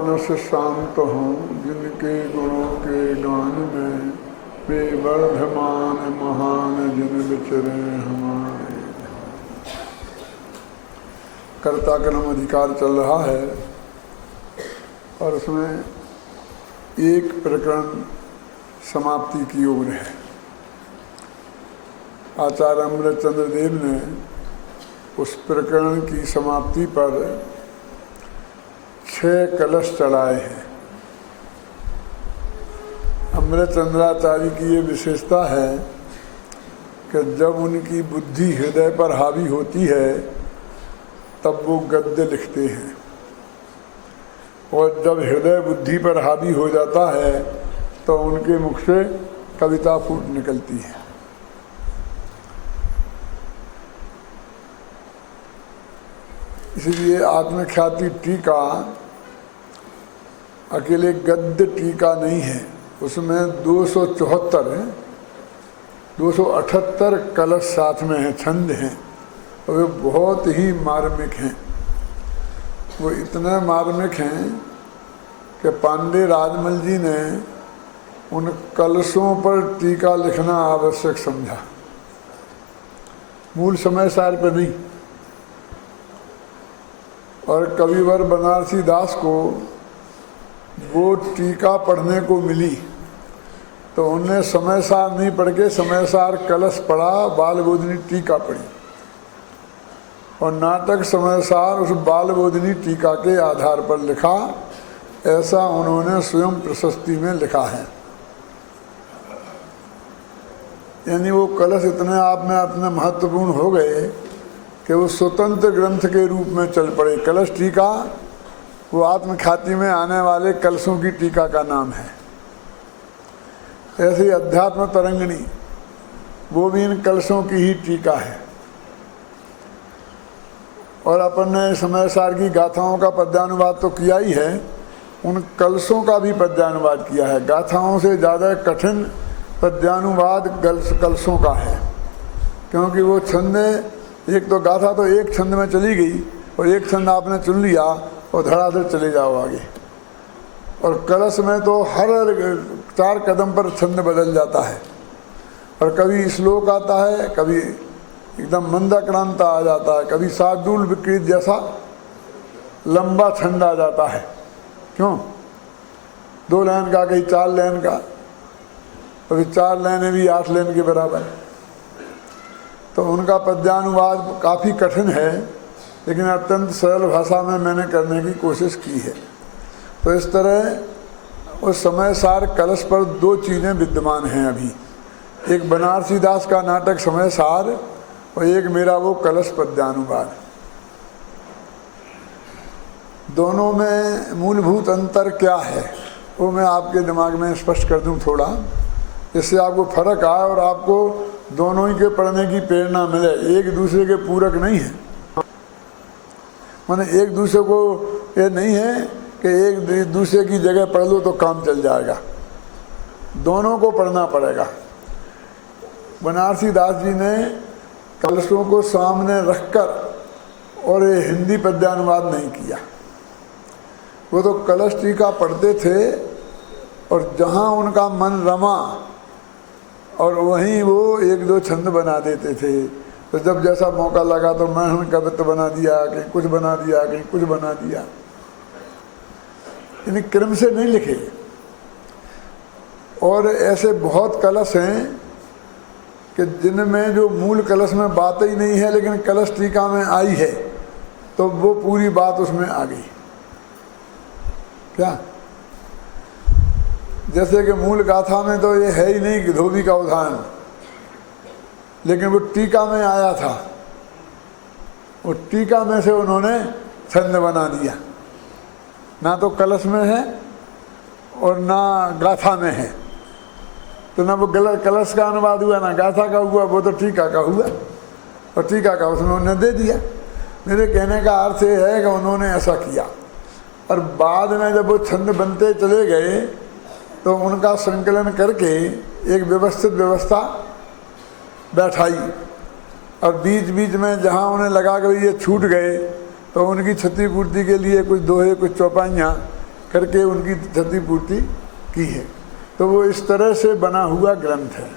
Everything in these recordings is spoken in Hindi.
मानस शांत हों, जिनके गुणों के गान में वे वर्धमान महान जिन विचरे हमारे। कर्ता कर्म अधिकार चल रहा है और उसमें एक प्रकरण समाप्ति की ओर है। आचार्य अमृतचंद्र देव ने उस प्रकरण की समाप्ति पर 6 कलश चढ़ाए हैं। अमृतचंद्राचार्य की ये विशेषता है कि जब उनकी बुद्धि हृदय पर हावी होती है तब वो गद्य लिखते हैं, और जब हृदय बुद्धि पर हावी हो जाता है तो उनके मुख से कविता फूट निकलती है। इसलिए आत्मख्याति टीका अकेले गद्य टीका नहीं है, उसमें 278 कलश साथ में हैं, छंद हैं, और वे बहुत ही मार्मिक हैं। वो इतने मार्मिक हैं कि पांडे राजमल जी ने उन कलशों पर टीका लिखना आवश्यक समझा, मूल समय सार पर नहीं। और कविवर बनारसी दास को वो टीका पढ़ने को मिली तो उनने समय सार नहीं पढ़ के समय सार कलश पढ़ा, बाल बोधनी टीका पढ़ी, और नाटक समय सार उस बाल बोधनी टीका के आधार पर लिखा। ऐसा उन्होंने स्वयं प्रशस्ति में लिखा है। यानी वो कलश इतने आप में अपने महत्वपूर्ण हो गए कि वो स्वतंत्र ग्रंथ के रूप में चल पड़े। कलश टीका वो आत्मख्याति में आने वाले कलशों की टीका का नाम है। ऐसे अध्यात्म तरंगिणी वो भी इन कलशों की ही टीका है। और अपन ने समय सार की गाथाओं का पद्यानुवाद तो किया ही है, उन कलशों का भी पद्यानुवाद किया है। गाथाओं से ज़्यादा कठिन पद्यानुवाद कलशों का है, क्योंकि वो छंद, एक तो गाथा तो एक छंद में चली गई और एक छंद आपने चुन लिया और धड़ाधड़ चले जाओ आगे। और कलश में तो हर 4 कदम पर छंद बदल जाता है, और कभी श्लोक आता है, कभी एकदम मंदाक्रांता आ जाता है, कभी शार्दूल विकृत जैसा लंबा छंद आ जाता है। क्यों? 2 लाइन का, कहीं 4 लाइन का, कभी 4 लाइनें भी 8 लाइन के बराबर। तो उनका पद्यानुवाद काफ़ी कठिन है, लेकिन अत्यंत सरल भाषा में मैंने करने की कोशिश की है। तो इस तरह उस समय सार कलश पर 2 चीज़ें विद्यमान हैं अभी, एक बनारसी दास का नाटक समय सार और एक मेरा वो कलश पद्यानुवाद। दोनों में मूलभूत अंतर क्या है वो मैं आपके दिमाग में स्पष्ट कर दूं थोड़ा, इससे आपको फर्क आए और आपको दोनों ही के पढ़ने की प्रेरणा मिले। एक दूसरे के पूरक नहीं है, माने एक दूसरे को ये नहीं है कि एक दूसरे की जगह पढ़ लो तो काम चल जाएगा, दोनों को पढ़ना पड़ेगा। बनारसी दास जी ने कलशों को सामने रखकर और ये हिंदी पद्यानुवाद नहीं किया, वो तो कलश टीका पढ़ते थे और जहाँ उनका मन रमा और वहीं वो 1-2 छंद बना देते थे। तो जब जैसा मौका लगा तो मैं कवित्व बना दिया, कहीं कुछ बना दिया, कहीं कुछ बना दिया, यानी क्रम से नहीं लिखे। और ऐसे बहुत कलश हैं कि जिनमें जो मूल कलश में बात ही नहीं है, लेकिन कलश टीका में आई है तो वो पूरी बात उसमें आ गई। क्या? जैसे कि मूल गाथा में तो ये है ही नहीं कि धोबी का उदाहरण, लेकिन वो टीका में आया था, वो टीका में से उन्होंने छंद बना दिया। ना तो कलश में है और ना गाथा में है, तो ना वो कलश का अनुवाद हुआ ना गाथा का हुआ, वो तो टीका का हुआ और टीका का उन्होंने दे दिया। मेरे कहने का अर्थ ये है कि उन्होंने ऐसा किया, और बाद में जब वो छंद बनते चले गए तो उनका संकलन करके एक व्यवस्थित व्यवस्था बैठाई, और बीच बीच में जहाँ उन्हें लगा कि ये छूट गए तो उनकी क्षतिपूर्ति के लिए कुछ दोहे, कुछ चौपाइयाँ करके उनकी क्षतिपूर्ति की है। तो वो इस तरह से बना हुआ ग्रंथ है।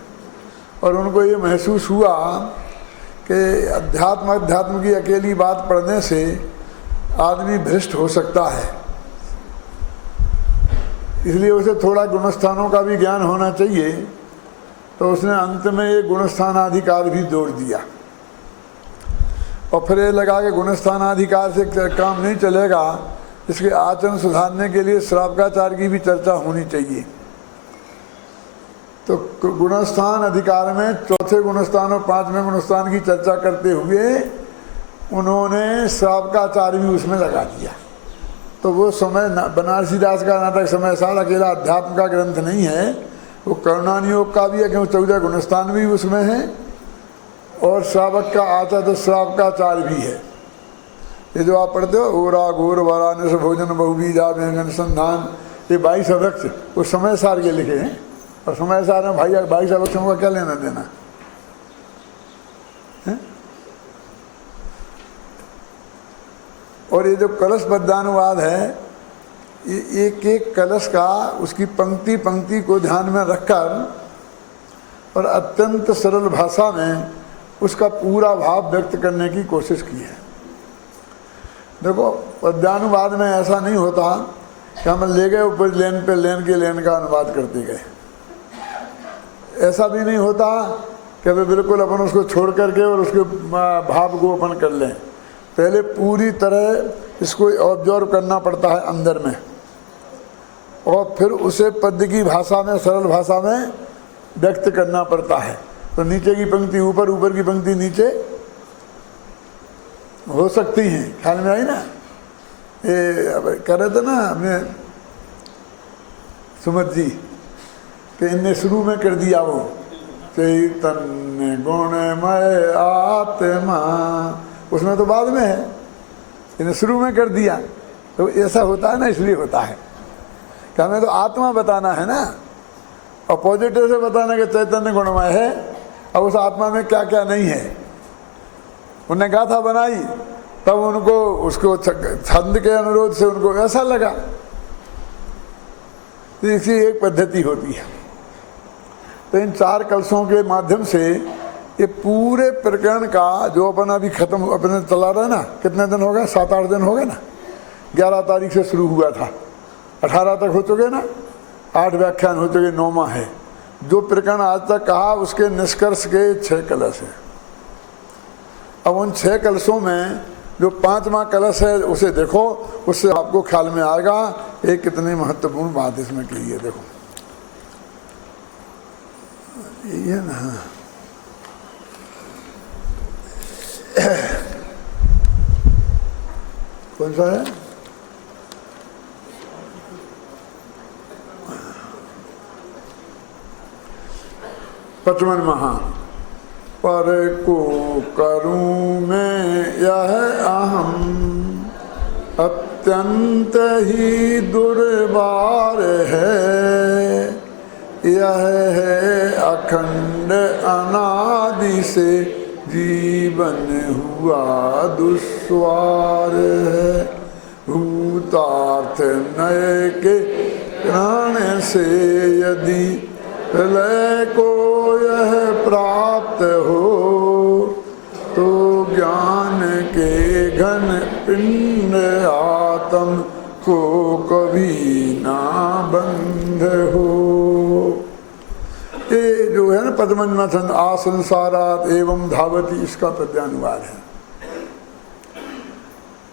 और उनको ये महसूस हुआ कि अध्यात्म की अकेली बात पढ़ने से आदमी भ्रष्ट हो सकता है, इसलिए उसे थोड़ा गुणस्थानों का भी ज्ञान होना चाहिए। तो उसने अंत में ये गुणस्थानाधिकार भी जोड़ दिया। और फिर ये लगा कि गुणस्थानाधिकार से काम नहीं चलेगा, इसके आचरण सुधारने के लिए श्रावकाचार की भी चर्चा होनी चाहिए। तो गुणस्थान अधिकार में चौथे गुणस्थान और पांचवें गुणस्थान की चर्चा करते हुए उन्होंने श्रावकाचार भी उसमें लगा दिया। तो वो समय बनारसी दास का नाटक समय सार अकेला अध्यात्म का ग्रंथ नहीं है, वो करुणानियोग का भी है, क्योंकि 14 गुणस्थान भी उसमें है और श्रावक का आचार तो श्रावकाचार भी है। ये जो आप पढ़ते हो ओरा घोर वाराणस भोजन बहुबीजा व्यंजन संधान, ये 22 अवृक्ष वो समय सार के लिखे हैं। और समय सार में 22 अवृक्षों का क्या लेना देना है? और ये जो कलश बद्धानुवाद है, ये एक एक कलश का उसकी पंक्ति पंक्ति को ध्यान में रखकर और अत्यंत सरल भाषा में उसका पूरा भाव व्यक्त करने की कोशिश की है। देखो पद्यानुवाद में ऐसा नहीं होता कि हम ले गए ऊपर लेन पे लेन के लेन का अनुवाद करते गए। ऐसा भी नहीं होता कि वे बिल्कुल अपन उसको छोड़ करके और उसके भाव को अपन कर लें। पहले पूरी तरह इसको ऑब्जर्व करना पड़ता है अंदर में, और फिर उसे पद्य की भाषा में सरल भाषा में व्यक्त करना पड़ता है। तो नीचे की पंक्ति ऊपर, ऊपर की पंक्ति नीचे हो सकती हैं। ख्याल में आई ना? ये अब कह रहे थे ना हमने सुमत जी कि इनने शुरू में कर दिया वो चैतन्य गुणमय आत्मा, उसमें तो बाद में है, इन्हें शुरू में कर दिया। तो ऐसा होता है ना, इसलिए होता है कि हमें तो आत्मा बताना है ना, और पॉजिटिव से बताना कि चैतन्य गुणमय है। अब उस आत्मा में क्या क्या नहीं है, उन्हें गाथा बनाई तब उनको उसको छंद के अनुरोध से उनको ऐसा लगा। तो इसी एक पद्धति होती है। तो इन 4 कलशों के माध्यम से ये पूरे प्रकरण का जो अपन अभी खत्म अपने चला रहा है ना, कितने दिन हो गए? 7-8 दिन हो गए ना। 11 तारीख से शुरू हुआ था, 18 तक हो चुके ना, 8 व्याख्यान हो चुके, 9वां है। जो प्रकरण आज तक कहा उसके निष्कर्ष के 6 कलश है। अब उन 6 कलशों में जो 5वां कलश है उसे देखो, उससे आपको ख्याल में आएगा एक कितनी महत्वपूर्ण बात इसमें कही है। देखो ये ना कौन सा है? पचमन महा पर को करूं मैं यह अहम, अत्यंत ही दुर्बार है। यह है अखंड अनादि से जीवन हुआ दुश्वार है। भूतार्थ नय के प्राण से यदि लय को यह प्राप्त हो, तो ज्ञान के घन पिंड आत्म को कभी ना बंध हो। ये जो है ना पद्मन्ना छंद आसंसारात एवं धावती, इसका पद्यानुवाद है।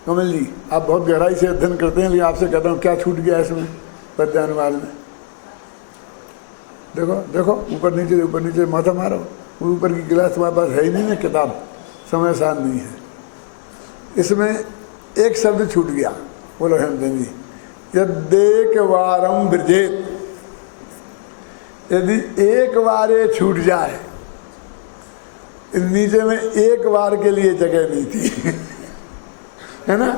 कमल जी आप बहुत गहराई से अध्ययन करते हैं, लेकिन आपसे कहता हूँ क्या छूट गया इसमें पद्यानुवाद में? देखो देखो ऊपर नीचे माथा मारो। ऊपर की गिलास तुम्हारे पास है ही नहीं ना, किताब समय सार नहीं है। इसमें एक शब्द छूट गया। बोलो हेमचंद जी, यदेक वारम ब्रजेत, यदि एक बार ये छूट जाए, नीचे में एक बार के लिए जगह नहीं थी है ना।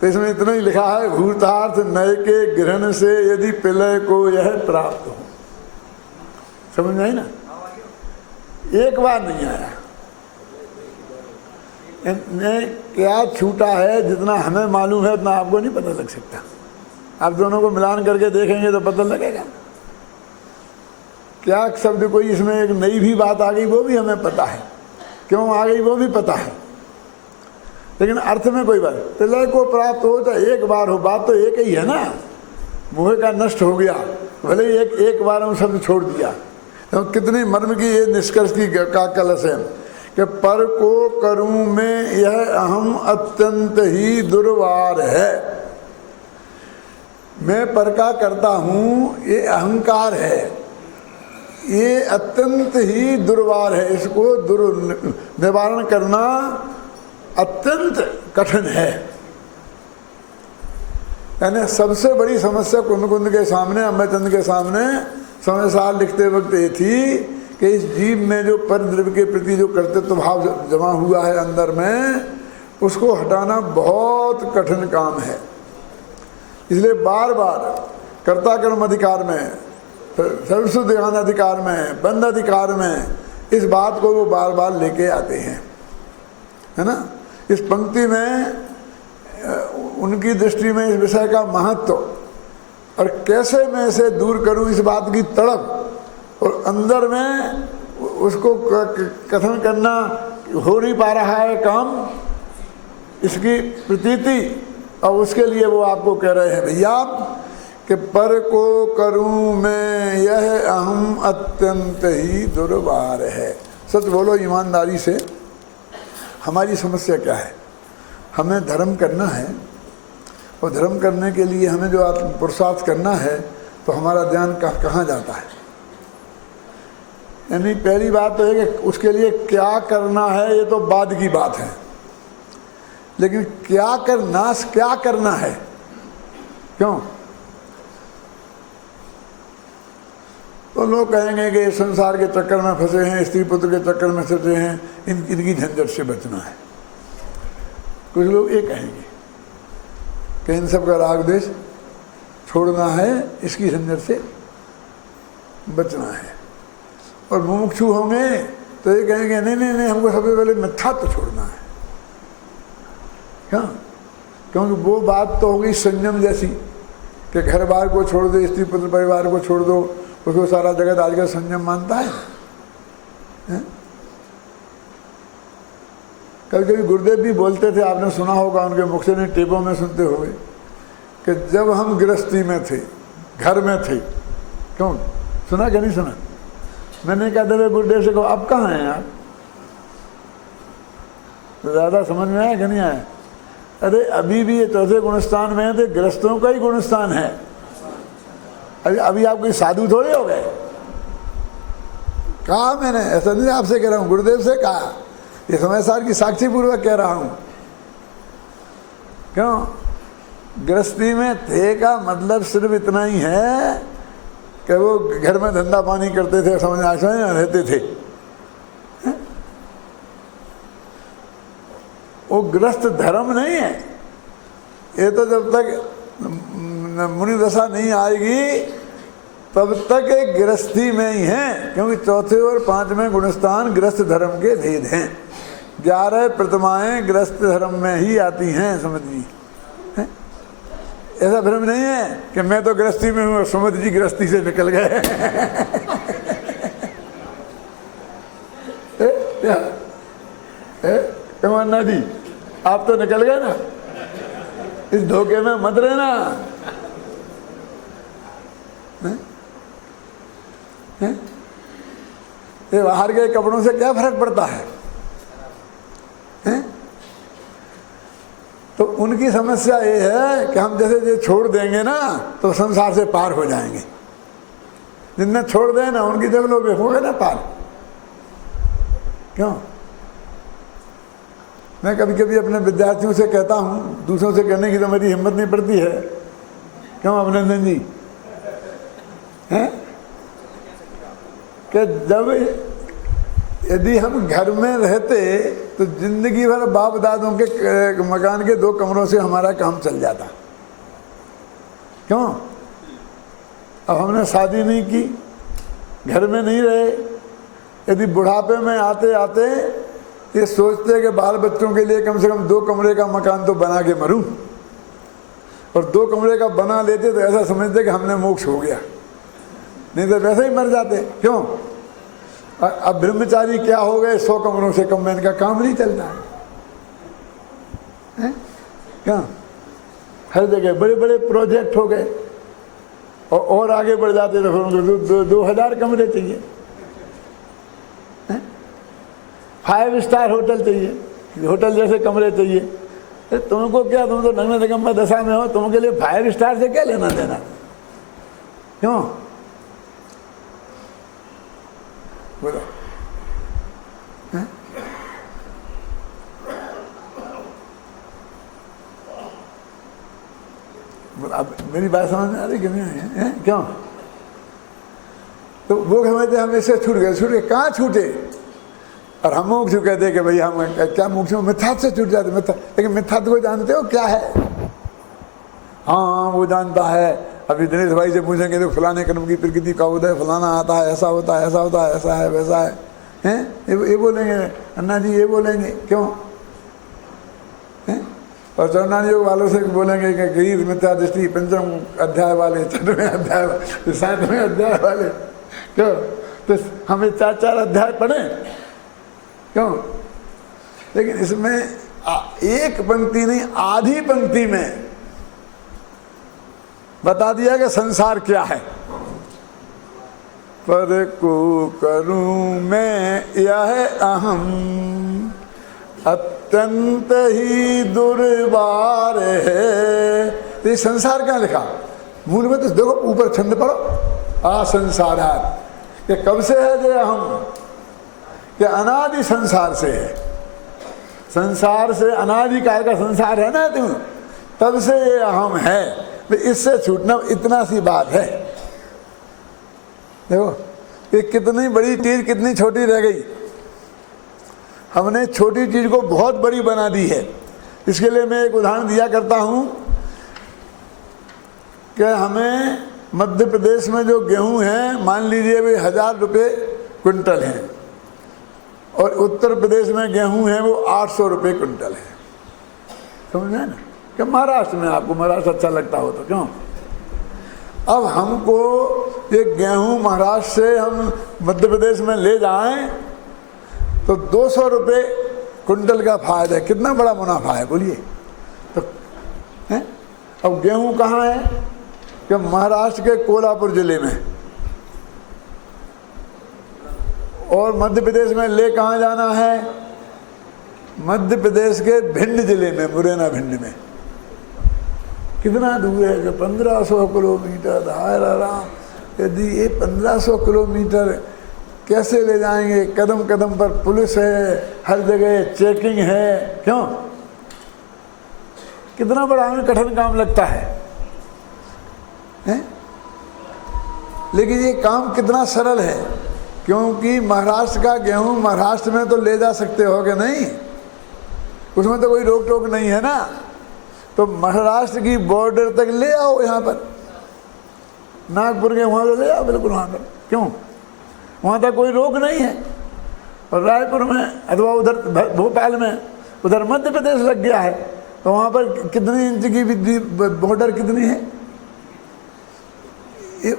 तो इसमें इतना ही लिखा है, भूतार्थ नय के ग्रहण से यदि प्रलय को यह प्राप्त हो। समझ में आई ना? एक बार नहीं आया। इनमें क्या छूटा है जितना हमें मालूम है उतना आपको नहीं पता लग सकता। आप दोनों को मिलान करके देखेंगे तो पता लगेगा। क्या शब्द कोई इसमें एक नई भी बात आ गई वो भी हमें पता है, क्यों आ गई वो भी पता है, लेकिन अर्थ में कोई बात। प्रलय को प्राप्त हो तो एक बार हो, बात तो एक ही है ना, मोह का नष्ट हो गया, भले ही एक बार हम शब्द छोड़ दिया। तो कितनी मर्म की ये निष्कर्ष की का कलश है कि पर को करूं मैं यह अहम अत्यंत ही दुर्वार है। मैं पर का करता हूँ ये अहंकार है, ये अत्यंत ही दुर्वार है, इसको निवारण करना अत्यंत कठिन है। यानी सबसे बड़ी समस्या कुंद के सामने, अम्बेचंद के सामने समय साल लिखते वक्त ये थी कि इस जीव में जो परद्रव्य के प्रति जो कर्तृत्व भाव जमा हुआ है अंदर में, उसको हटाना बहुत कठिन काम है। इसलिए बार बार कर्ता कर्म अधिकार में, सर्वस्व ध्यान अधिकार में, बंध अधिकार में इस बात को वो बार बार लेके आते हैं, है ना। इस पंक्ति में उनकी दृष्टि में इस विषय का महत्व और कैसे मैं इसे दूर करूं इस बात की तड़प, और अंदर में उसको कथन करना हो नहीं पा रहा है काम, इसकी प्रतीति, और उसके लिए वो आपको कह रहे हैं भैया कि पर को करूं मैं यह अहम अत्यंत ही दुर्वार है। सच बोलो ईमानदारी से, हमारी समस्या क्या है? हमें धर्म करना है, और धर्म करने के लिए हमें जो पुरुषार्थ करना है तो हमारा ध्यान कहाँ जाता है? यानी पहली बात तो है कि उसके लिए क्या करना है, ये तो बाद की बात है, लेकिन क्या करना है? क्यों? तो लोग कहेंगे कि संसार के चक्कर में फंसे हैं, स्त्री पुत्र के चक्कर में फंसे हैं, इनकी झंझट से बचना है। कुछ लोग ये कहेंगे कि इन सब का राग द्वेष छोड़ना है, इसकी झंझट से बचना है। और मुमुक्षु होंगे तो ये कहेंगे नहीं हमको सबसे पहले मिथ्यात्व छोड़ना है। क्यों? क्योंकि वो बात तो होगी संयम जैसी कि घर बार को छोड़ दो, स्त्री पुत्र परिवार को छोड़ दो, उसको सारा जगत आजकल संयम मानता है। कभी कभी गुरुदेव भी बोलते थे, आपने सुना होगा, उनके मुख से नहीं टेपों में सुनते हुए, कि जब हम गृहस्थी में थे, घर में थे। क्यों? सुना क्या नहीं सुना? मैंने कहा था गुरुदेव से कहो अब कहाँ हैं आप? तो ज़्यादा समझ में आया कि नहीं आया? अरे अभी भी ये चौथे गुणस्थान में है तो गृहस्थों का ही गुणस्थान है। अभी आप कोई साधु थोड़े हो गए। कहा मैंने, ऐसा नहीं आपसे कह रहा हूँ, गुरुदेव से कहा, ये समय सार की साक्षी पूर्वक कह रहा हूँ। क्यों? गृहस्थी में थे का मतलब सिर्फ इतना ही है कि वो घर में धंधा पानी करते थे, समझ आशा रहते थे। वो गृहस्थ धर्म नहीं है। ये तो जब तक मुनि दशा नहीं आएगी तब तक एक गृहस्थी में ही है, क्योंकि चौथे और पांचवें गुणस्थान गृहस्थ धर्म के भेद हैं। 11 प्रतिमाएं गृहस्थ धर्म में ही आती हैं, समझिए। ऐसा भ्रम नहीं है कि मैं तो गृहस्थी में हूँ और सुमत जी गृहस्थी से निकल गए। अन्ना जी आप तो निकल गए ना, इस धोखे में मत रहना। ये बाहर के कपड़ों से क्या फर्क पड़ता है? तो उनकी समस्या ये है कि हम जैसे ये छोड़ देंगे ना तो संसार से पार हो जाएंगे। जिनने छोड़ दें ना उनकी जब लोग हो गए ना पार। क्यों? मैं कभी कभी अपने विद्यार्थियों से कहता हूँ, दूसरों से कहने की तो मेरी हिम्मत नहीं पड़ती है। क्यों अभिनंदन जी? हैं कि जब यदि हम घर में रहते तो जिंदगी भर बाप दादों के मकान के 2 कमरों से हमारा काम चल जाता। क्यों? अब हमने शादी नहीं की, घर में नहीं रहे, यदि बुढ़ापे में आते आते ये सोचते कि बाल बच्चों के लिए कम से कम 2 कमरे का मकान तो बना के मरूं, और 2 कमरे का बना लेते तो ऐसा समझते कि हमने मोक्ष हो गया, नहीं तो वैसे ही मर जाते। क्यों? अब ब्रह्मचारी क्या हो गए, 100 कमरों से कम में इनका काम नहीं चलता है? क्या हर जगह बड़े बड़े प्रोजेक्ट हो गए, और आगे बढ़ जाते तो फिर उनको 2000 कमरे चाहिए, 5 स्टार होटल चाहिए, होटल जैसे कमरे चाहिए। तुमको क्या, तुम तो नग्न निगम्मा दशा में हो, तुमके लिए 5 स्टार से क्या लेना देना? क्यों बोलो? अब मेरी बात समझ में आ रही कि नहीं है? क्यों? तो वो समझते हम इससे छूट गए, कहाँ छूटे? और हम मोक्ष कहते कि भाई हम क्या मोक्ष में मिथ्यात्व से छूट जाते, लेकिन मिथ्यात्व को जानते हो क्या है? हाँ वो जानता है। अभी दिनेश भाई से पूछेंगे तो फलाने कर्म की प्रकृति का उदय फलाना आता है, ऐसा होता है, ऐसा होता है, ऐसा है, वैसा है, हैं? ये बोलेंगे अन्ना जी, ये बोलेंगे। क्यों? हैं? और चरणान योग वालों से बोलेंगे कि गीत मिथ्या दृष्टि 5वें अध्याय वाले, 6वें अध्याय वाले, 7वें अध्याय वाले। क्यों? तो हमें 4 अध्याय पढ़े। क्यों? लेकिन इसमें एक पंक्ति नहीं, आधी पंक्ति में बता दिया कि संसार क्या है। पर को करूं मैं यह अहम, अत्यंत ही दुर्बार है। तो ये संसार क्या लिखा? मूल में तो देखो ऊपर छंद पढ़ो, असंसारात। ये कब से है जो अहम? कि अनादि संसार से है। संसार से अनादिकाल का संसार है ना तुम, तब से ये अहम है। तो इससे छूटना इतना सी बात है। देखो ये कितनी बड़ी चीज कितनी छोटी रह गई। हमने छोटी चीज को बहुत बड़ी बना दी है। इसके लिए मैं एक उदाहरण दिया करता हूं कि हमें मध्य प्रदेश में जो गेहूं है, मान लीजिए वे 1000 रुपये क्विंटल हैं, और उत्तर प्रदेश में गेहूं है वो 800 रुपये क्विंटल है। समझ में ना? कि महाराष्ट्र में, आपको महाराष्ट्र अच्छा लगता हो तो क्यों? अब हमको ये गेहूं महाराष्ट्र से हम मध्य प्रदेश में ले जाएं तो 200 रुपये क्विंटल का फायदा है। कितना बड़ा मुनाफा है बोलिए तो है? अब गेहूं कहाँ है? कि महाराष्ट्र के कोल्हापुर जिले में, और मध्य प्रदेश में ले कहाँ जाना है? मध्य प्रदेश के भिंड जिले में, मुरैना भिंड में। कितना दूर है? 1500 किलोमीटर। हाय राम, यदि ये 1500 किलोमीटर कैसे ले जाएंगे? कदम कदम पर पुलिस है, हर जगह चेकिंग है। क्यों? कितना बड़ा हमें कठिन काम लगता है, हैं? लेकिन ये काम कितना सरल है, क्योंकि महाराष्ट्र का गेहूं महाराष्ट्र में तो ले जा सकते हो कि नहीं, उसमें तो कोई रोक टोक नहीं है ना। तो महाराष्ट्र की बॉर्डर तक ले आओ, यहाँ पर नागपुर के वहाँ ले आओ, बिल्कुल वहाँ पर। क्यों? वहाँ तक कोई रोक नहीं है। और रायपुर में अथवा उधर भोपाल में, उधर मध्य प्रदेश लग गया है, तो वहाँ पर कितनी इंच की बॉर्डर कितनी है ये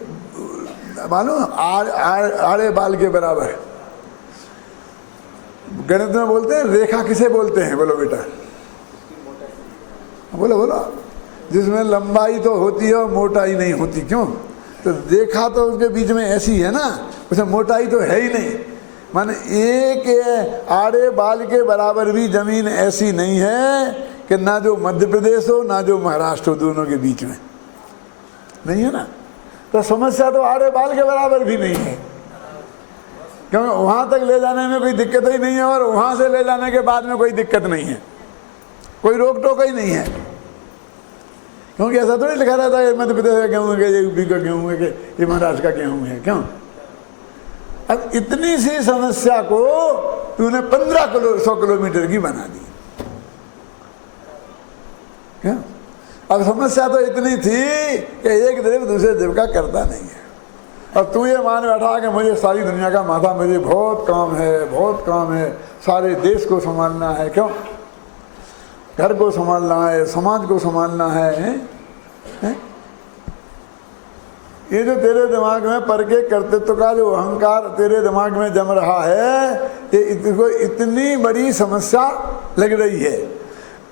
मालूम? आड़े बाल के बराबर। गणित में बोलते हैं रेखा किसे बोलते हैं? बोलो बेटा, बोलो बोलो। जिसमें लंबाई तो होती है और मोटाई नहीं होती। क्यों? तो रेखा तो उसके बीच में ऐसी है ना, उसमें मोटाई तो है ही नहीं। माने एक आड़े बाल के बराबर भी जमीन ऐसी नहीं है कि ना जो मध्य प्रदेश हो ना जो महाराष्ट्र हो, दोनों के बीच में नहीं है ना। तो समस्या तो आड़े बाल के बराबर भी नहीं है, क्योंकि वहाँ तक ले जाने में कोई दिक्कत ही नहीं है, और वहाँ से ले जाने के बाद में कोई दिक्कत नहीं है, कोई रोक टोक ही नहीं है। क्योंकि ऐसा तो नहीं लिखा रहता है मध्य प्रदेश का गेहूँ है, ये यूपी का गेहूँ है, कि ये महाराष्ट्र का गेहूँ है। क्यों? अब इतनी सी समस्या को तूने 1500 किलोमीटर की बना दी। क्यों? अब समस्या तो इतनी थी कि एक देव दूसरे देव का करता नहीं है। और तू ये मान बैठा कि मुझे सारी दुनिया का माथा, मुझे बहुत काम है, बहुत काम है, सारे देश को संभालना है। क्यों? घर को संभालना है, समाज को संभालना है, है? ये जो तेरे दिमाग में पर के कर्तृत्व का जो अहंकार तेरे दिमाग में जम रहा है, ये इतनी बड़ी समस्या लग रही है।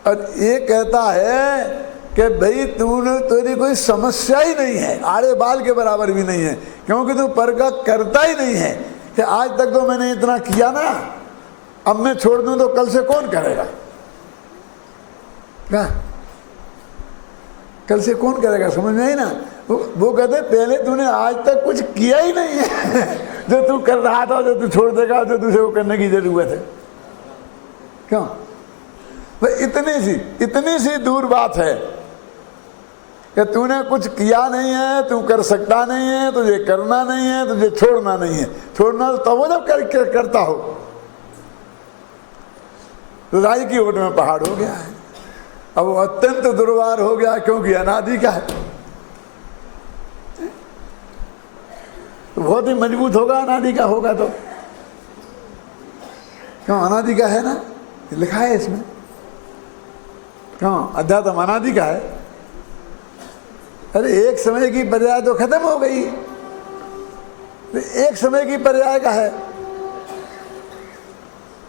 और ये कहता है कि भाई तूने, तेरी कोई समस्या ही नहीं है, आड़े बाल के बराबर भी नहीं है, क्योंकि तू पर का करता ही नहीं है कि आज तक तो मैंने इतना किया ना, अब मैं छोड़ दूं तो कल से कौन करेगा? क्या कल से कौन करेगा? समझ में आई ना? वो कहते पहले तूने आज तक कुछ किया ही नहीं है जो तू कर रहा था, जो तू छोड़ देगा, जो तुझे वो करने की जरूरत है। क्यों? भाई इतनी सी दूर बात है कि तूने कुछ किया नहीं है, तू कर सकता नहीं है, तुझे करना नहीं है, तुझे छोड़ना नहीं है। छोड़ना तो तब वो जब करता हो। तो राई की ओट में पहाड़ हो गया है, अब वो अत्यंत दुर्वार हो गया क्योंकि अनादि का है। तो बहुत ही मजबूत होगा, अनादि का होगा तो। क्यों? अनादि का है ना, लिखा है इसमें। क्यों? अध्यात्म अनादि का है। अरे एक समय की पर्याय तो खत्म हो गई, एक समय की पर्याय का है।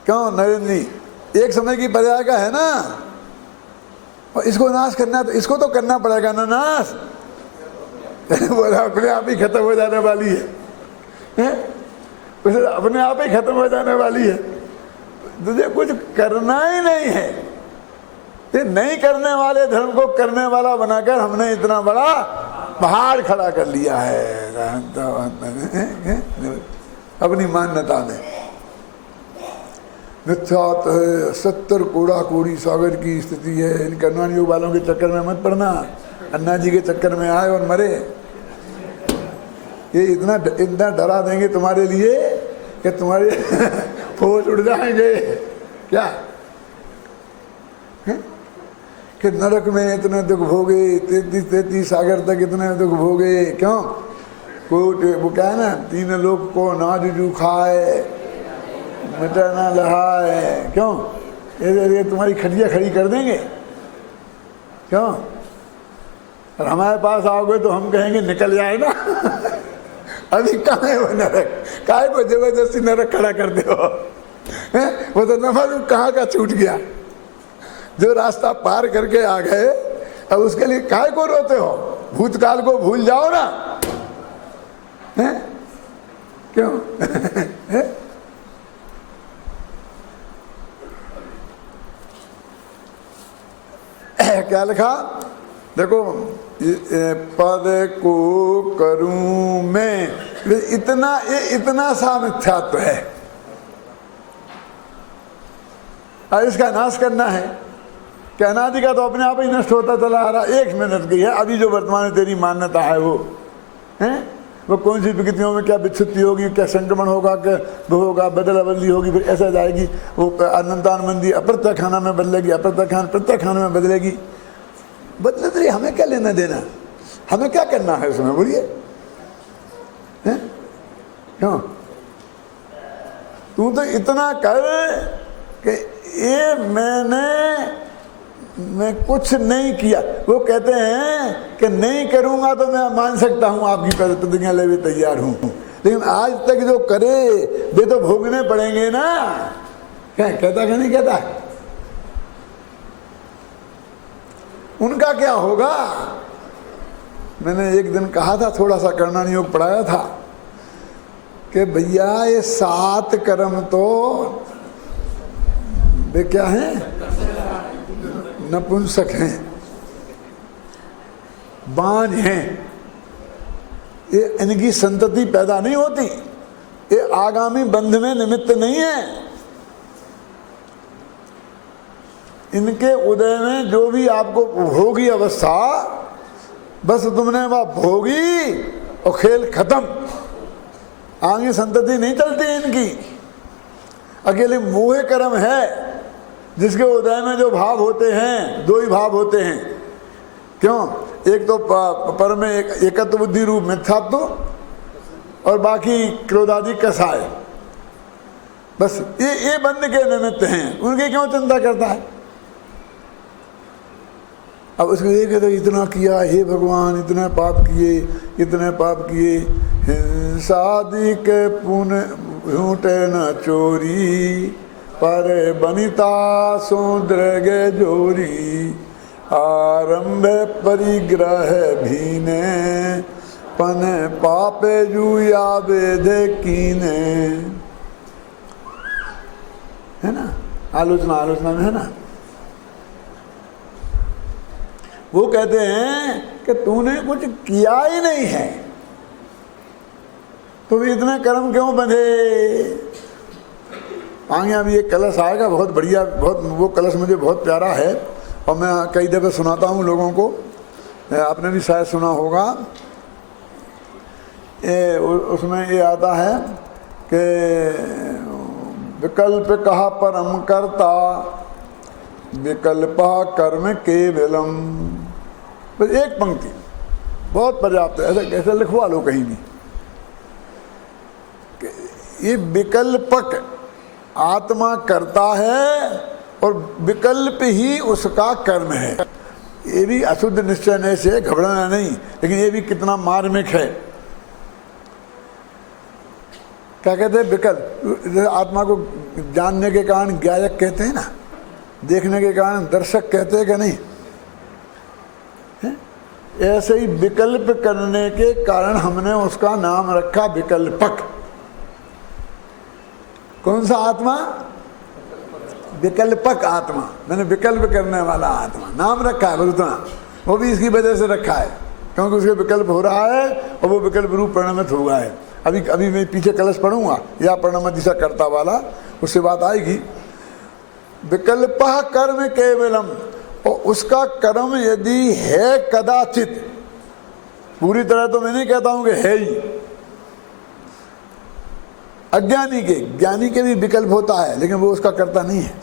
क्यों नरेंद्र जी? एक समय की पर्याय का है ना, और इसको नाश करना है तो इसको तो करना पड़ेगा ना नाश। बोला अपने आप ही खत्म हो जाने वाली है, उसे अपने आप ही खत्म हो जाने वाली है। तुझे कुछ करना ही नहीं है। ये नहीं करने वाले धर्म को करने वाला बनाकर हमने इतना बड़ा पहाड़ खड़ा कर लिया है अपनी मान्यता में। मिथ्यात है, 70 कोड़ा कोड़ी सागर की स्थिति है। इन कल्याण योग वालों के चक्कर में मत पड़ना, अन्ना जी के चक्कर में आए और मरे। ये इतना डरा देंगे तुम्हारे लिए कि तुम्हारे फोज उड़ जाएंगे। क्या है? कि नरक में इतने दुख भोगे, 33 सागर तक इतने दुख भोगे। क्यों? वो क्या है ना, 3 लोग को ना जुजू खाए, मिटा ना लहाए। क्यों? ये तुम्हारी खटिया खड़ी कर देंगे। क्यों? और हमारे पास आओगे तो हम कहेंगे निकल जाए ना अभी कहाँ है वो नरक? काहे को जबरदस्ती नरक खड़ा कर दे हो? वो तो न मालूम कहाँ का छूट गया। जो रास्ता पार करके आ गए, अब उसके लिए काहे को रोते हो? भूतकाल को भूल जाओ ना। हैं? क्यों? क्या लिखा देखो, पद को करूं मैं, इतना सा मिथ्यात्व है और इसका नाश करना है। क्या अनादि का तो अपने आप ही नष्ट होता चला आ रहा। 1 मिनट की है अभी जो वर्तमान में तेरी मान्यता है वो है, वो कौन सी विकृतियों में क्या विच्छुत्ति होगी, क्या संक्रमण होगा, क्या वो होगा, बदला बदली होगी, फिर ऐसा जाएगी। वो अनंतानंदी अप्रत्यक्ष खाना में बदलेगी, प्रत्यक्ष खाना में बदलेगी। बदले तो हमें क्या लेना देना, हमें क्या करना है उसमें? बोलिए। क्यों? तू तो इतना कर कि ये मैं कुछ नहीं किया। वो कहते हैं कि नहीं करूंगा तो मैं मान सकता हूं, आपकी प्रतिज्ञा ले भी तैयार हूं, लेकिन आज तक जो करे वे तो भोगने पड़ेंगे ना। क्या कहता कि नहीं कहता? उनका क्या होगा? मैंने एक दिन कहा था, थोड़ा सा कर्णन योग पढ़ाया था कि भैया ये 7 कर्म तो वे क्या हैं? नपुंसक हैं, बांझ हैं। ये इनकी संतति पैदा नहीं होती, ये आगामी बंध में निमित्त नहीं है। इनके उदय में जो भी आपको भोगी अवस्था, बस तुमने वह भोगी और खेल खत्म। आगे संतति नहीं चलती इनकी। अकेले मोह कर्म है जिसके उदय में जो भाव होते हैं, 2 ही भाव होते हैं। क्यों? एक तो पर में एकत्व बुद्धि रूप मिथ्यात्व और बाकी क्रोधादि कसाय। बस ये बंद के निमित्त हैं। उनकी क्यों चिंता करता है? अब उसको ये कहते इतना किया, हे भगवान इतने पाप किए, इतने पाप किए, हिंसादि के पुण्य झूठे न चोरी, पर बनिता सौद्रगे जोरी, आरंभ परिग्रह भीने, पन पापे जुया वेदे कीने। है ना, आलोचना आलोचना में है ना। वो कहते हैं कि तूने कुछ किया ही नहीं है तो भी इतने कर्म क्यों बंधे। आगे अभी एक कलश आएगा बहुत बढ़िया, बहुत वो कलश मुझे बहुत प्यारा है और मैं कई दफ़े सुनाता हूँ लोगों को, आपने भी शायद सुना होगा। उसमें ये आता है कि विकल्प कहा परम कर्ता, विकल्पा कर्म केवलम। बस एक पंक्ति बहुत पर्याप्त है, ऐसे कैसे लिखवा लो कहीं भी। ये विकल्पक आत्मा करता है और विकल्प ही उसका कर्म है। ये भी अशुद्ध निश्चय से घबराना नहीं, लेकिन ये भी कितना मार्मिक है। क्या कहते हैं विकल्प, आत्मा को जानने के कारण ज्ञायक कहते हैं ना, देखने के कारण दर्शक कहते हैं कि नहीं है? ऐसे ही विकल्प करने के कारण हमने उसका नाम रखा विकल्पक। कौन सा आत्मा? विकल्पक आत्मा, मैंने विकल्प करने वाला आत्मा नाम रखा है। उतना वो भी इसकी वजह से रखा है क्योंकि उसके विकल्प हो रहा है और वो विकल्प रूप परिणमित हुआ है। अभी मैं पीछे कलश पढ़ूंगा या परिणमति सा करता वाला, उससे बात आएगी। विकल्प कर्म केवलम, और उसका कर्म यदि है कदाचित, पूरी तरह तो मैं नहीं कहता हूं कि है ही। अज्ञानी के, ज्ञानी के भी विकल्प होता है लेकिन वो उसका कर्ता नहीं है,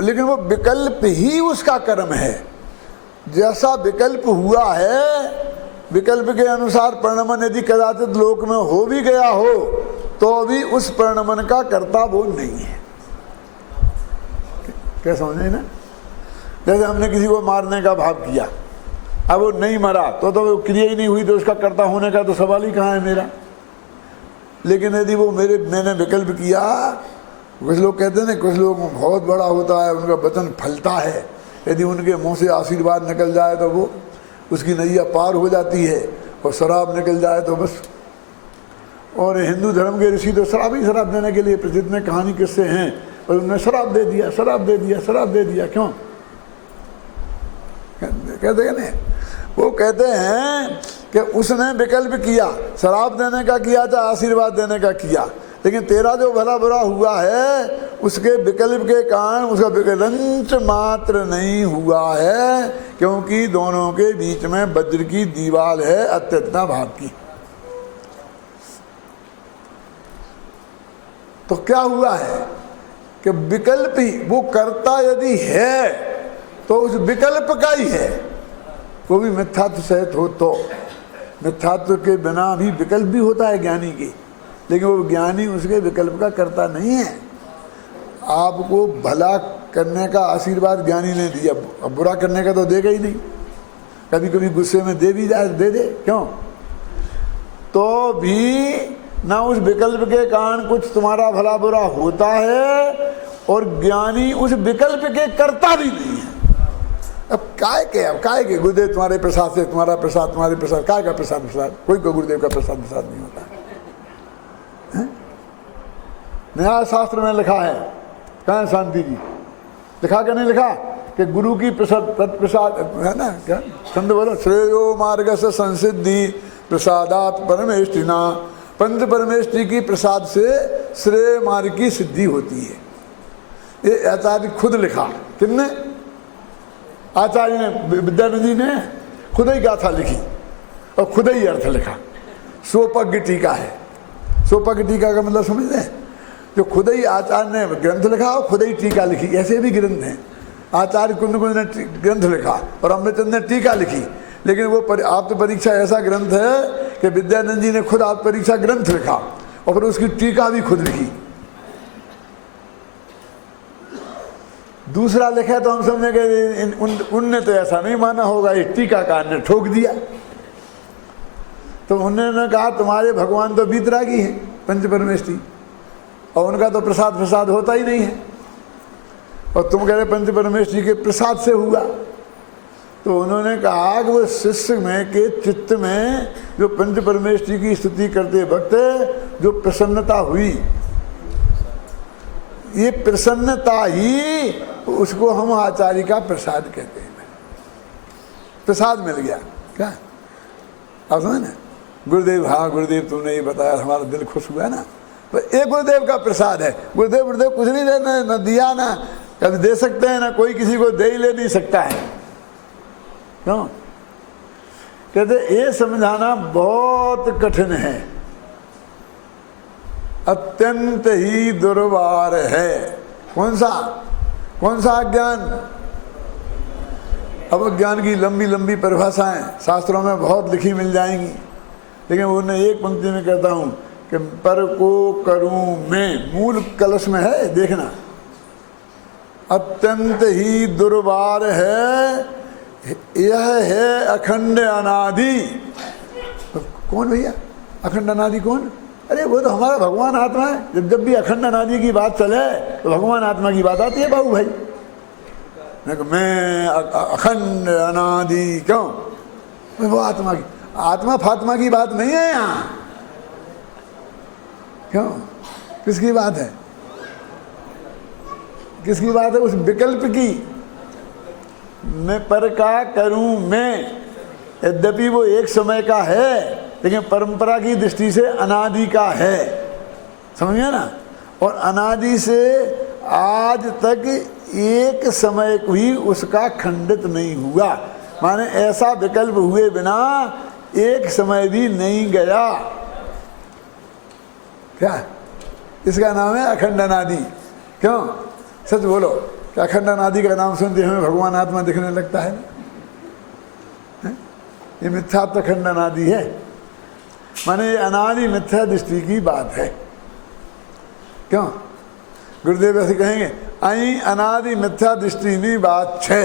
लेकिन वो विकल्प ही उसका कर्म है। जैसा विकल्प हुआ है, विकल्प के अनुसार परिणमन यदि कदाचित लोक में हो भी गया हो तो भी उस परिणमन का कर्ता वो नहीं है। क्या समझे ना? जैसे हमने किसी को मारने का भाव किया, अब वो नहीं मरा तो वो क्रिया ही नहीं हुई तो उसका कर्ता होने का तो सवाल ही कहाँ है मेरा। लेकिन यदि वो मैंने विकल्प किया, कुछ लोग कहते हैं ना, कुछ लोग बहुत बड़ा होता है, उनका वचन फलता है, यदि उनके मुंह से आशीर्वाद निकल जाए तो वो उसकी नैया पार हो जाती है, और शराब निकल जाए तो बस। और हिंदू धर्म के ऋषि तो शराब ही शराब देने के लिए प्रसिद्ध में कहानी किससे हैं, और उन्होंने शराब दे दिया, शराब दे दिया, शराब दे दिया। क्यों कहते हैं नहीं? वो कहते हैं कि उसने विकल्प किया, शराब देने का किया चाहे आशीर्वाद देने का किया, लेकिन तेरा जो भला बुरा हुआ है उसके विकल्प के कारण उसका विकल्प मात्र नहीं हुआ है, क्योंकि दोनों के बीच में वज्र की दीवार है अत्यंता भाव की। तो क्या हुआ है कि विकल्प ही वो कर्ता यदि है तो उस विकल्प का ही है, वो भी मिथ्यात्व सहित हो। तो मिथ्यात्व के बिना भी विकल्प भी होता है ज्ञानी की, लेकिन वो ज्ञानी उसके विकल्प का कर्ता नहीं है। आपको भला करने का आशीर्वाद ज्ञानी ने दिया, अब बुरा करने का तो देगा ही नहीं। कभी कभी गुस्से में दे भी जाए, दे दे, क्यों? तो भी ना उस विकल्प के कारण कुछ तुम्हारा भला बुरा होता है, और ज्ञानी उस विकल्प के कर्ता भी नहीं है। अब काय के गुरुदेव तुम्हारे प्रसाद से, तुम्हारा प्रसाद, तुम्हारे प्रसाद, काय का प्रसाद? प्रसाद कोई को गुरुदेव का प्रसाद नहीं होता है। न्याय शास्त्र में लिखा है, कहाँ शांति जी लिखा क्या नहीं लिखा कि गुरु की प्रसाद तत्प्रसाद है ना, क्या छंद बोलो, श्रेयो मार्ग से संसिद्धि प्रसादात परमेष्टिना, पंच परमेष्टि की प्रसाद से श्रेय मार्ग की सिद्धि होती है। ये आचार्य खुद लिखा, किसने? आचार्य ने, विद्यानंद जी ने खुद ही गाथा लिखी और खुद ही अर्थ लिखा। सोपज्ञ टीका है, सोपज्ञ टीका का मतलब समझते हैं? जो खुद ही आचार्य ने ग्रंथ लिखा और खुद ही टीका लिखी। ऐसे भी ग्रंथ हैं, आचार्य कुंद ने ग्रंथ लिखा और अमृतचंद ने टीका लिखी, लेकिन वो आप्त परीक्षा ऐसा ग्रंथ है कि विद्यानंद जी ने खुद आप्त परीक्षा ग्रंथ लिखा और फिर उसकी टीका भी खुद लिखी। दूसरा लिखा तो हम समझेंगे उनने तो ऐसा नहीं माना होगा, इस टीकाकार ने ठोक दिया। तो उन्होंने कहा तुम्हारे भगवान तो बीतरागी हैं, पंच परमेष्ठी, और उनका तो प्रसाद प्रसाद होता ही नहीं है, और तुम कह रहे पंच परमेष्ठी के प्रसाद से हुआ। तो उन्होंने कहा कि वो शिष्य में के चित्त में जो पंच परमेष्ठी की स्तुति करते वक्त जो प्रसन्नता हुई, ये प्रसन्नता ही उसको हम आचार्य का प्रसाद कहते हैं। प्रसाद मिल गया क्या? आप समझ ना? गुरुदेव, हाँ गुरुदेव तुमने ये बताया, हमारा दिल खुश हुआ ना। तो एक गुरुदेव का प्रसाद है। गुरुदेव कुछ नहीं देना, न दिया ना कभी दे सकते हैं, ना कोई किसी को दे ही ले नहीं सकता है। क्यों? कहते ये समझाना बहुत कठिन है, अत्यंत ही दुर्वार है। कौन सा अज्ञान? अब अज्ञान की लंबी लंबी परिभाषाएं शास्त्रों में बहुत लिखी मिल जाएंगी, लेकिन उन्हें एक पंक्ति में कहता हूं कि पर को करूं मैं, मूल कलश में है, देखना। अत्यंत ही दुर्वार है, यह है अखंड अनादि। कौन भैया अखंड अनादि? कौन? अरे वो तो हमारा भगवान आत्मा है। जब भी अखंड अनादि की बात चले तो भगवान आत्मा की बात आती है बाबू भाई। मैं अखंड अनादि, क्यों? वो आत्मा की, आत्मा फात्मा की बात नहीं है यहाँ। क्यों? किसकी बात है? किसकी बात है? उस विकल्प की। मैं पर का करूं मैं, यद्यपि वो एक समय का है, लेकिन परंपरा की दृष्टि से अनादि का है। समझिए ना? और अनादि से आज तक एक समय भी उसका खंडित नहीं हुआ, माने ऐसा विकल्प हुए बिना एक समय भी नहीं गया। क्या? इसका नाम है अखंड अनादि। क्यों? सच बोलो, क्या अखंड अनादि का नाम सुनते हमें भगवान आत्मा दिखने लगता है? ये मिथ्यात्व अखंड अनादि है, माने अनादि मिथ्या दृष्टि की बात है। क्यों? गुरुदेव ऐसे कहेंगे, आई अनादि मिथ्या दृष्टि नहीं बात है,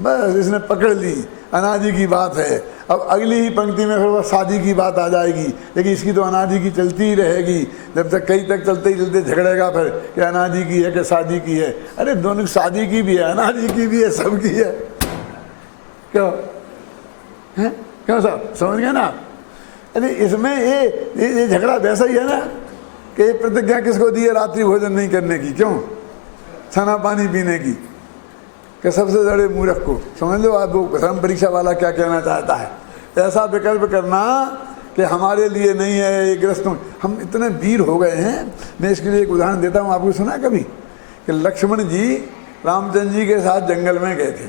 बस इसने पकड़ ली, अनादि की बात है। अब अगली ही पंक्ति में फिर वह शादी की बात आ जाएगी, लेकिन इसकी तो अनादि की चलती ही रहेगी जब तक, कई तक चलते ही चलते झगड़ेगा फिर कि अनादि की है कि शादी की है। अरे दोनों, शादी की भी है, अनादि की भी है, सबकी है। क्यों है? क्यों साहब, समझ गए ना? अरे इसमें ये झगड़ा वैसा ही है ना कि प्रतिज्ञा किसको दी है रात्रि भोजन नहीं करने की? क्यों? खाना पानी पीने की, कि सबसे बड़े मूर्ख को। समझ लो आप, वो धर्म परीक्षा वाला क्या कहना चाहता है। ऐसा विकल्प करना कि हमारे लिए नहीं है, ये ग्रस्तों। हम इतने वीर हो गए हैं। मैं इसके लिए एक उदाहरण देता हूँ। आपको सुना कभी कि लक्ष्मण जी रामचंद्र जी के साथ जंगल में गए थे,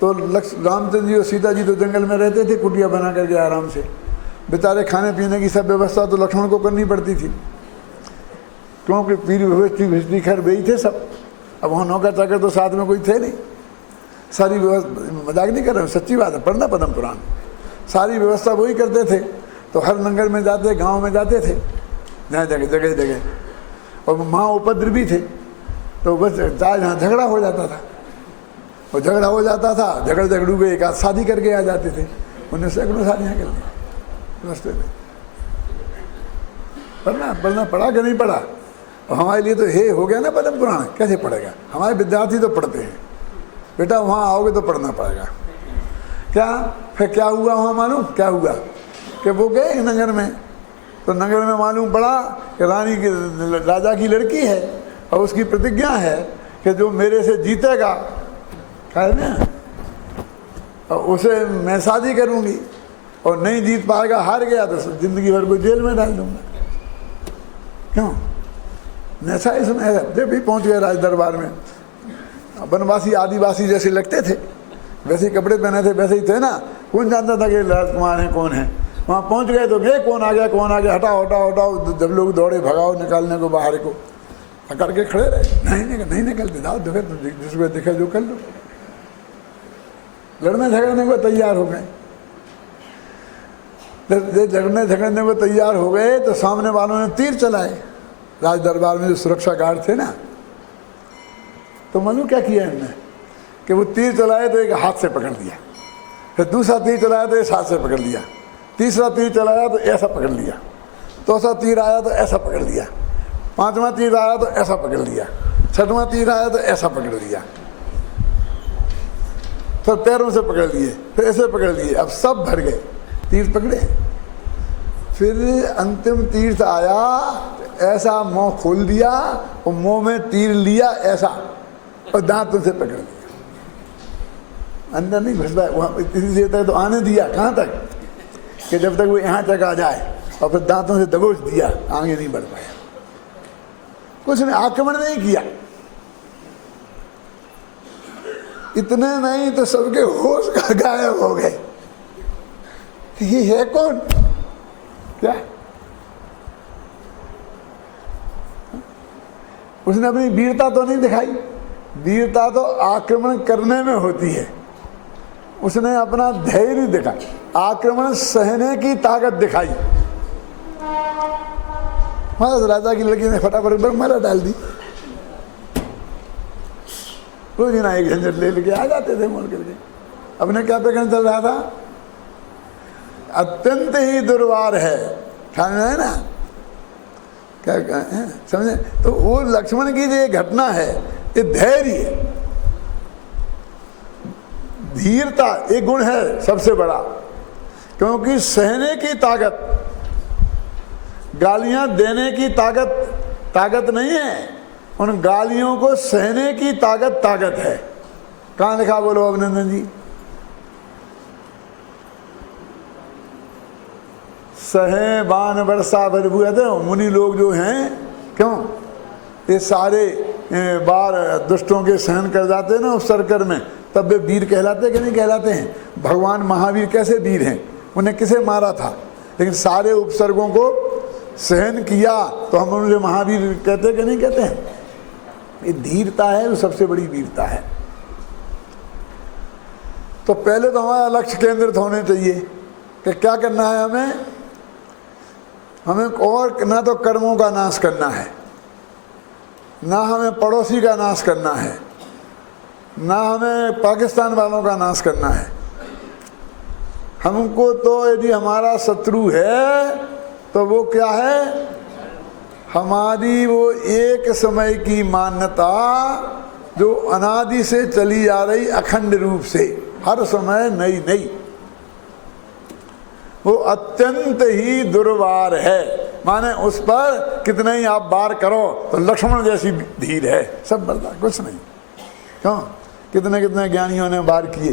तो रामचंद्र जी और सीता जी तो जंगल में रहते थे कुटिया बना करके आराम से। बेचारे खाने पीने की सब व्यवस्था तो लक्ष्मण को करनी पड़ती थी, क्योंकि पीरी भिष्टी खैर वही थे सब। अब वहाँ नौकर चाकर तो साथ में कोई थे नहीं। सारी व्यवस्था, मजाक नहीं कर रहे, सच्ची बात है, पढ़ना पद्म पुराण। सारी व्यवस्था वही करते थे। तो हर नंगर में जाते, गांव में जाते थे, जहाँ जगह जगह, और वहाँ उपद्रवी थे। तो बस जहाँ झगड़ा हो जाता था, और झगड़ा हो जाता था, झगड़ू के एक आध शादी करके आ जाते थे। उन्हें सैकड़ों शादियाँ कर दी रास्ते में। पढ़ना पढ़ा कि नहीं पढ़ा? और हमारे लिए तो हे हो गया ना पद्म पुराण, कैसे पढ़ेगा? हमारे विद्यार्थी तो पढ़ते हैं। बेटा वहाँ आओगे तो पढ़ना पड़ेगा। क्या? फिर क्या हुआ वहाँ मालूम? क्या हुआ कि वो गए नगर में, तो नगर में मालूम पड़ा कि रानी की, राजा की लड़की है, और उसकी प्रतिज्ञा है कि जो मेरे से जीतेगा, क्या ना, और उसे मैं शादी करूँगी, और नहीं जीत पाएगा, हार गया तो जिंदगी भर को जेल में डाल दूंगा। क्यों? ऐसा इसमें जब भी पहुंच गए राज दरबार में, वनवासी आदिवासी जैसे लगते थे, वैसे ही कपड़े पहने थे, वैसे ही थे ना। कौन जानता था कि राजकुमार हैं कौन है? वहाँ पहुंच गए तो गए, कौन आ गया कौन आ गया, हटाओ हटाओ हटाओ। जब लोग दौड़े भगाओ निकालने को बाहर को, पकड़ के खड़े रहे, नहीं निकलते, जाओ देखो जिसको दिखे जो कर लो। लड़ने झगड़ने को तैयार हो गए। लड़ने झगड़ने को तैयार हो गए तो सामने वालों ने तीर चलाए। राज दरबार में जो सुरक्षा गार्ड थे ना, तो मालूम क्या किया इनने कि वो तीर चलाए तो एक हाथ से पकड़ लिया, फिर दूसरा तीर चलाया तो इस हाथ से पकड़ लिया, तीसरा तीर चलाया तो ऐसा पकड़ लिया, चौथा तीर आया तो ऐसा पकड़ लिया, पांचवा तीर आया तो ऐसा पकड़ लिया, छठवां तीर आया तो ऐसा पकड़ लिया, फिर पैरों से पकड़ लिए, फिर ऐसे पकड़ लिए, अब सब भर गए, तीर पकड़े। फिर अंतिम तीर्थ आया, ऐसा मुंह खोल दिया और मुंह में तीर लिया ऐसा और दांतों से पकड़ लिया, अंदर नहीं घुस पाया। वहाँ इतनी देर तक तो आने दिया, कहाँ तक कि जब तक वो यहाँ तक आ जाए, और फिर दांतों से दबोच दिया, आगे नहीं बढ़ पाया। कुछ ने आक्रमण नहीं किया, इतने नहीं तो सबके होश गायब हो गए। ये है कौन? क्या उसने अपनी वीरता तो नहीं दिखाई, वीरता तो आक्रमण करने में होती है। उसने अपना धैर्य दिखाई, आक्रमण सहने की ताकत दिखाई। महाराज राजा की लड़की ने फटाफट बरमाला डाल दी, रोज ना एक झंझट ले लेके आ जाते थे मोड़ करके। अपने क्या पैकन चल रहा था, अत्यंत ही दुर्वार है, ख्याल है ना, क्या समझे? तो वो लक्ष्मण की जो घटना है, ये धैर्य, धीरता एक गुण है सबसे बड़ा, क्योंकि सहने की ताकत, गालियां देने की ताकत नहीं है, उन गालियों को सहने की ताकत है। कहाँ लिखा बोलो अभिनंदन जी? सहे बाण वर्षा भरभूया। मुनि लोग जो हैं, क्यों ये सारे बार दुष्टों के सहन कर जाते हैं ना उपसर्कर में, तब वे वीर कहलाते कि नहीं कहलाते हैं? भगवान महावीर कैसे वीर हैं? उन्हें किसे मारा था, लेकिन सारे उपसर्गों को सहन किया, तो हम उन्हें महावीर कहते कि नहीं कहते हैं? ये धीरता है, वो सबसे बड़ी वीरता है। तो पहले तो हमारा लक्ष्य केंद्रित होने चाहिए कि क्या करना है हमें और ना तो कर्मों का नाश करना है, ना हमें पड़ोसी का नाश करना है, ना हमें पाकिस्तान वालों का नाश करना है। हमको तो यदि हमारा शत्रु है तो वो क्या है? हमारी वो एक समय की मान्यता जो अनादि से चली आ रही अखंड रूप से, हर समय नई नई, वो अत्यंत ही दुर्वार है। माने उस पर कितने ही आप वार करो तो लक्ष्मण जैसी धीर है, सब बर्दाश्त, कुछ नहीं। क्यों? कितने कितने ज्ञानियों ने वार किए,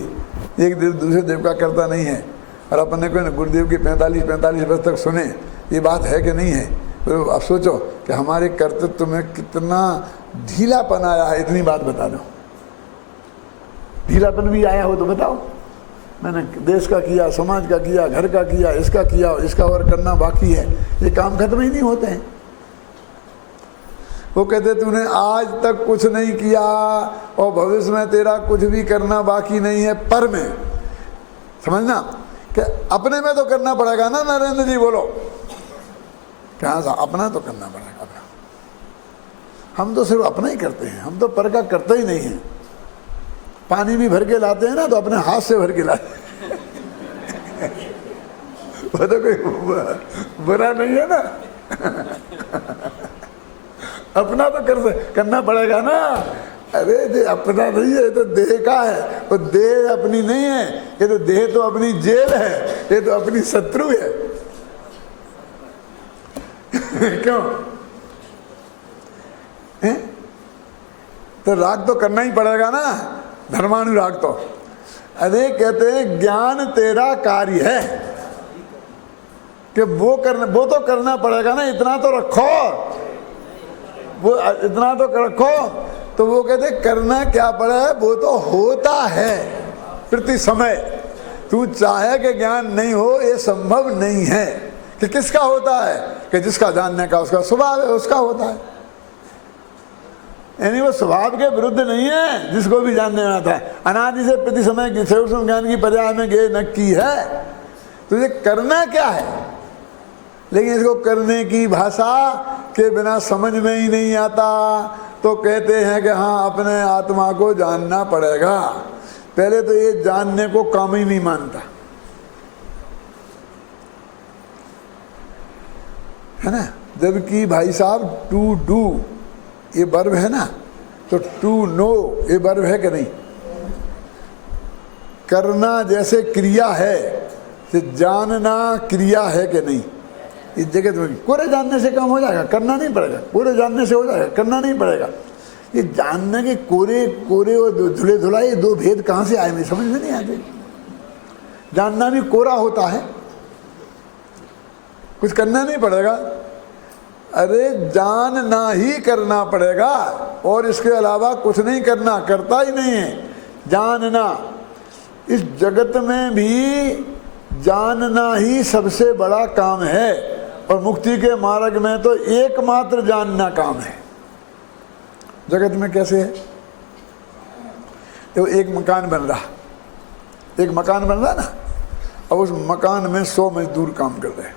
एक देव दूसरे देव का करता नहीं है। और अपने को गुरुदेव की 45 वर्ष तक सुने, ये बात है कि नहीं है? तो आप सोचो कि हमारे कर्तृत्व में कितना ढीलापन आया है, इतनी बात बता दो। ढीलापन भी आया हो तो बताओ। मैंने देश का किया, समाज का किया, घर का किया, इसका किया, इसका और करना बाकी है, ये काम खत्म ही नहीं होते हैं। वो कहते तूने आज तक कुछ नहीं किया और भविष्य में तेरा कुछ भी करना बाकी नहीं है, पर में समझना कि अपने में तो करना पड़ेगा ना। नरेंद्र जी बोलो, कहाँ सा अपना तो करना पड़ेगा अपना। हम तो सिर्फ अपना ही करते हैं, हम तो पर का करते ही नहीं है। पानी भी भर के लाते हैं ना तो अपने हाथ से भर के लाते वो तो कोई बुरा नहीं है ना। अपना तो करना पड़ेगा ना। अरे ये अपना नहीं है, ये तो देह का है, वो देह अपनी नहीं है, ये तो देह तो अपनी जेल है, ये तो अपनी शत्रु है। क्यों है? तो राग तो करना ही पड़ेगा ना, धर्मानुराग तो। अरे कहते हैं ज्ञान तेरा कार्य है कि वो तो करना पड़ेगा ना, इतना तो रखो, वो इतना तो रखो। तो वो कहते करना क्या पड़ा है, वो तो होता है प्रति समय। तू चाहे कि ज्ञान नहीं हो, ये संभव नहीं है। कि किसका होता है? कि जिसका जानने का उसका स्वभाव है, उसका होता है। यानी वो स्वभाव के विरुद्ध नहीं है, जिसको भी जानने में आता है। अनादि से प्रति समय सूक्ष्म ज्ञान की पर्याय में गे नक्की है। तुझे करना क्या है, लेकिन इसको करने की भाषा के बिना समझ में ही नहीं आता। तो कहते हैं कि हाँ अपने आत्मा को जानना पड़ेगा। पहले तो ये जानने को काम ही नहीं मानता है ना। जबकि भाई साहब टू डू ये वर्ब है ना, तो टू नो ये वर्ब है कि नहीं। करना जैसे क्रिया है, तो जानना क्रिया है कि नहीं। इस जगत में कोरे जानने से काम हो जाएगा, करना नहीं पड़ेगा। कोरे जानने से हो जाएगा, करना नहीं पड़ेगा। ये जानने के कोरे कोरे और धुले धुलाई दो भेद कहाँ से आए, मुझे समझ में नहीं आते। जानना भी कोरा होता है, कुछ करना नहीं पड़ेगा। अरे जानना ही करना पड़ेगा, और इसके अलावा कुछ नहीं करना, करता ही नहीं है। जानना, इस जगत में भी जानना ही सबसे बड़ा काम है, और मुक्ति के मार्ग में तो एकमात्र जानना काम है। जगत में कैसे है, तो एक मकान बन रहा ना, और उस मकान में 100 मजदूर काम कर रहे हैं।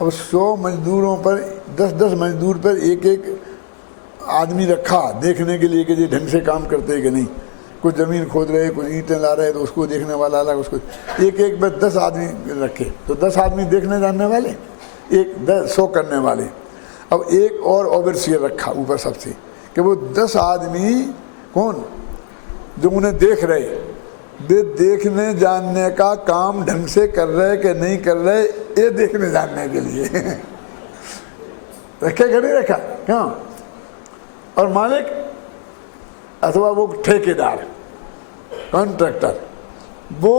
अब 100 मजदूरों पर 10-10 मजदूर पर एक आदमी रखा देखने के लिए कि ये ढंग से काम करते हैं कि नहीं। कुछ ज़मीन खोद रहे, कुछ ईंटें ला रहे, तो उसको देखने वाला अलग, उसको एक पर 10 आदमी रखे, तो 10 आदमी देखने जानने वाले, 100 करने वाले। अब एक और ओवरसियर रखा ऊपर सबसे, कि वो 10 आदमी कौन जो उन्हें देख रहे, वे देखने जानने का काम ढंग से कर रहे कि नहीं कर रहे, ये देखने जानने के लिए रखे कि नहीं रखा, क्यों। और मालिक अथवा वो ठेकेदार कॉन्ट्रैक्टर, वो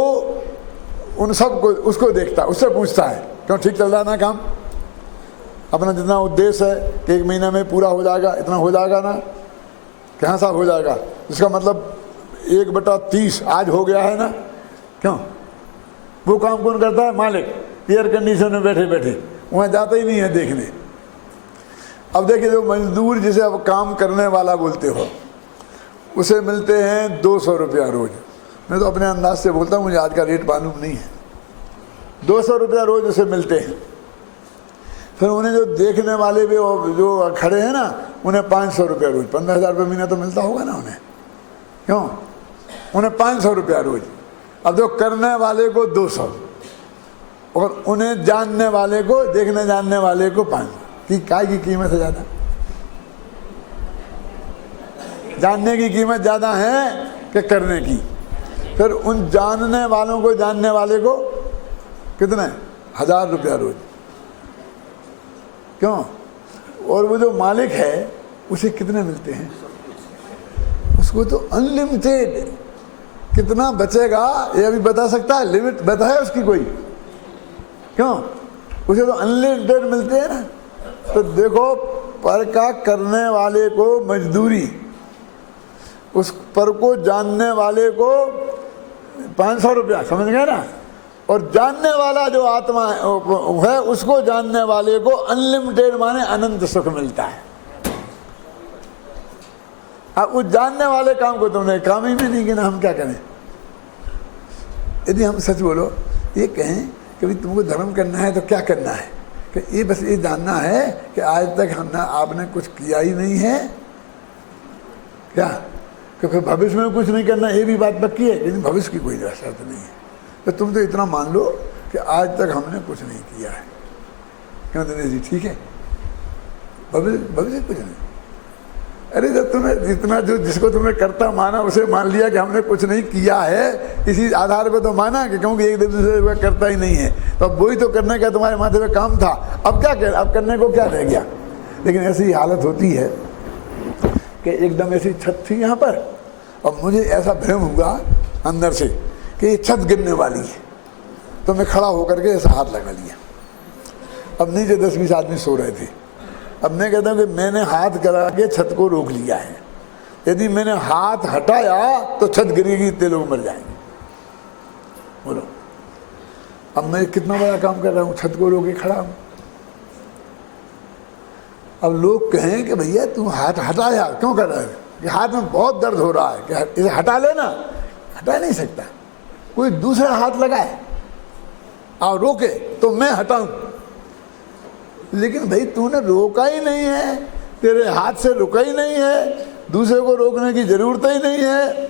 उन सब को उसको देखता, उससे पूछता है क्यों ठीक चल रहा ना काम, अपना जितना उद्देश्य है कि 1 महीना में पूरा हो जाएगा, इतना हो जाएगा ना, कहाँ साहब हो जाएगा, इसका मतलब 1/30 आज हो गया है ना, क्यों। वो काम कौन करता है, मालिक। एयर कंडीशन में बैठे बैठे वहाँ जाता ही नहीं है देखने। अब देखिए जो मजदूर जिसे अब काम करने वाला बोलते हो, उसे मिलते हैं 200 रुपया रोज। मैं तो अपने अंदाज से बोलता हूँ, मुझे आज का रेट मालूम नहीं है। 200 रुपया रोज उसे मिलते हैं। फिर उन्हें जो देखने वाले भी जो खड़े हैं ना, उन्हें 500 रुपया रोज, 15,000 रुपये महीना तो मिलता होगा ना उन्हें, क्यों। उन्हें 500 रुपया रोज। अब जो करने वाले को 200, और उन्हें जानने वाले को, देखने जानने वाले को 500। कि काय की कीमत है ज़्यादा, जानने की कीमत ज़्यादा है कि करने की। फिर उन जानने वालों को, जानने वाले को कितने 1000 रुपया रोज, क्यों। और वो जो मालिक है उसे कितने मिलते हैं, उसको तो अनलिमिटेड। कितना बचेगा ये अभी बता सकता है, लिमिट बता है उसकी कोई, क्यों। उसे तो अनलिमिटेड मिलते हैं ना। तो देखो, पर का करने वाले को मजदूरी, उस पर को जानने वाले को 500 रुपया, समझ गए ना। और जानने वाला जो आत्मा है उसको जानने वाले को अनलिमिटेड माने अनंत सुख मिलता है। अब उस जानने वाले काम को तुमने काम ही में नहीं गिना, हम क्या करें। यदि हम सच बोलो, ये कहें कि भाई तुमको धर्म करना है तो क्या करना है, कि ये बस ये जानना है कि आज तक हमने आपने कुछ किया ही नहीं है क्या, कि फिर भविष्य में कुछ नहीं करना, ये भी बात पक्की है, लेकिन भविष्य की कोई शर्त नहीं है। तो तुम तो इतना मान लो कि आज तक हमने कुछ नहीं किया है, क्यों दिनेश जी, ठीक है। भविष्य कुछ नहीं। अरे जब तुमने इतना जो जिसको तुमने करता माना, उसे मान लिया कि हमने कुछ नहीं किया है, इसी आधार पर तो माना कि क्योंकि एक दिन दूसरे वह करता ही नहीं है, तो अब वही तो करने का तुम्हारे माथे में काम था। अब क्या कर, अब करने को क्या रह गया। लेकिन ऐसी हालत होती है कि एकदम ऐसी छत थी यहाँ पर, और मुझे ऐसा भ्रम हुआ अंदर से कि ये छत गिरने वाली है, तो मैं खड़ा होकर के ऐसा हाथ लगा लिया। अब नीचे 10-20 आदमी सो रहे थे। अब मैं कहता हूँ कि मैंने हाथ करा के छत को रोक लिया है। यदि मैंने हाथ हटाया तो छत गिरेगी, इतने लोग मर जाएंगे। बोलो, अब मैं कितना बड़ा काम कर रहा हूँ, छत को रोके खड़ा हूँ। अब लोग कहें कि भैया तू हाथ हटाया क्यों कर रहा है, कि हाथ में बहुत दर्द हो रहा है, कि इसे हटा लेना। हटा नहीं सकता, कोई दूसरा हाथ लगाए और रोके तो मैं हटाऊं। लेकिन भाई तूने रोका ही नहीं है, तेरे हाथ से रुका ही नहीं है, दूसरे को रोकने की जरूरत ही नहीं है।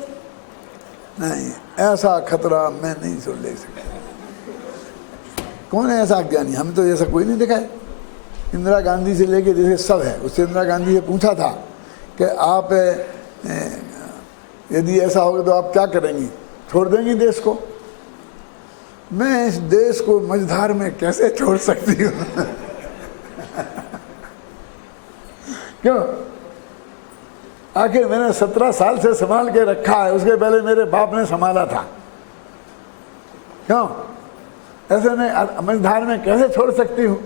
नहीं, ऐसा खतरा मैं नहीं सुन ले सकता। कौन है ऐसा अज्ञानी? हम तो ऐसा कोई नहीं देखा है। इंदिरा गांधी से लेके जैसे सब है, उससे इंदिरा गांधी से पूछा था कि आप यदि ऐसा होगा तो आप क्या करेंगी, छोड़ देंगी देश को? मैं इस देश को मझधार में कैसे छोड़ सकती हूँ? क्यों? आखिर मैंने 17 साल से संभाल के रखा है, उसके पहले मेरे बाप ने संभाला था। क्यों? ऐसे नहीं मझधार में कैसे छोड़ सकती हूँ?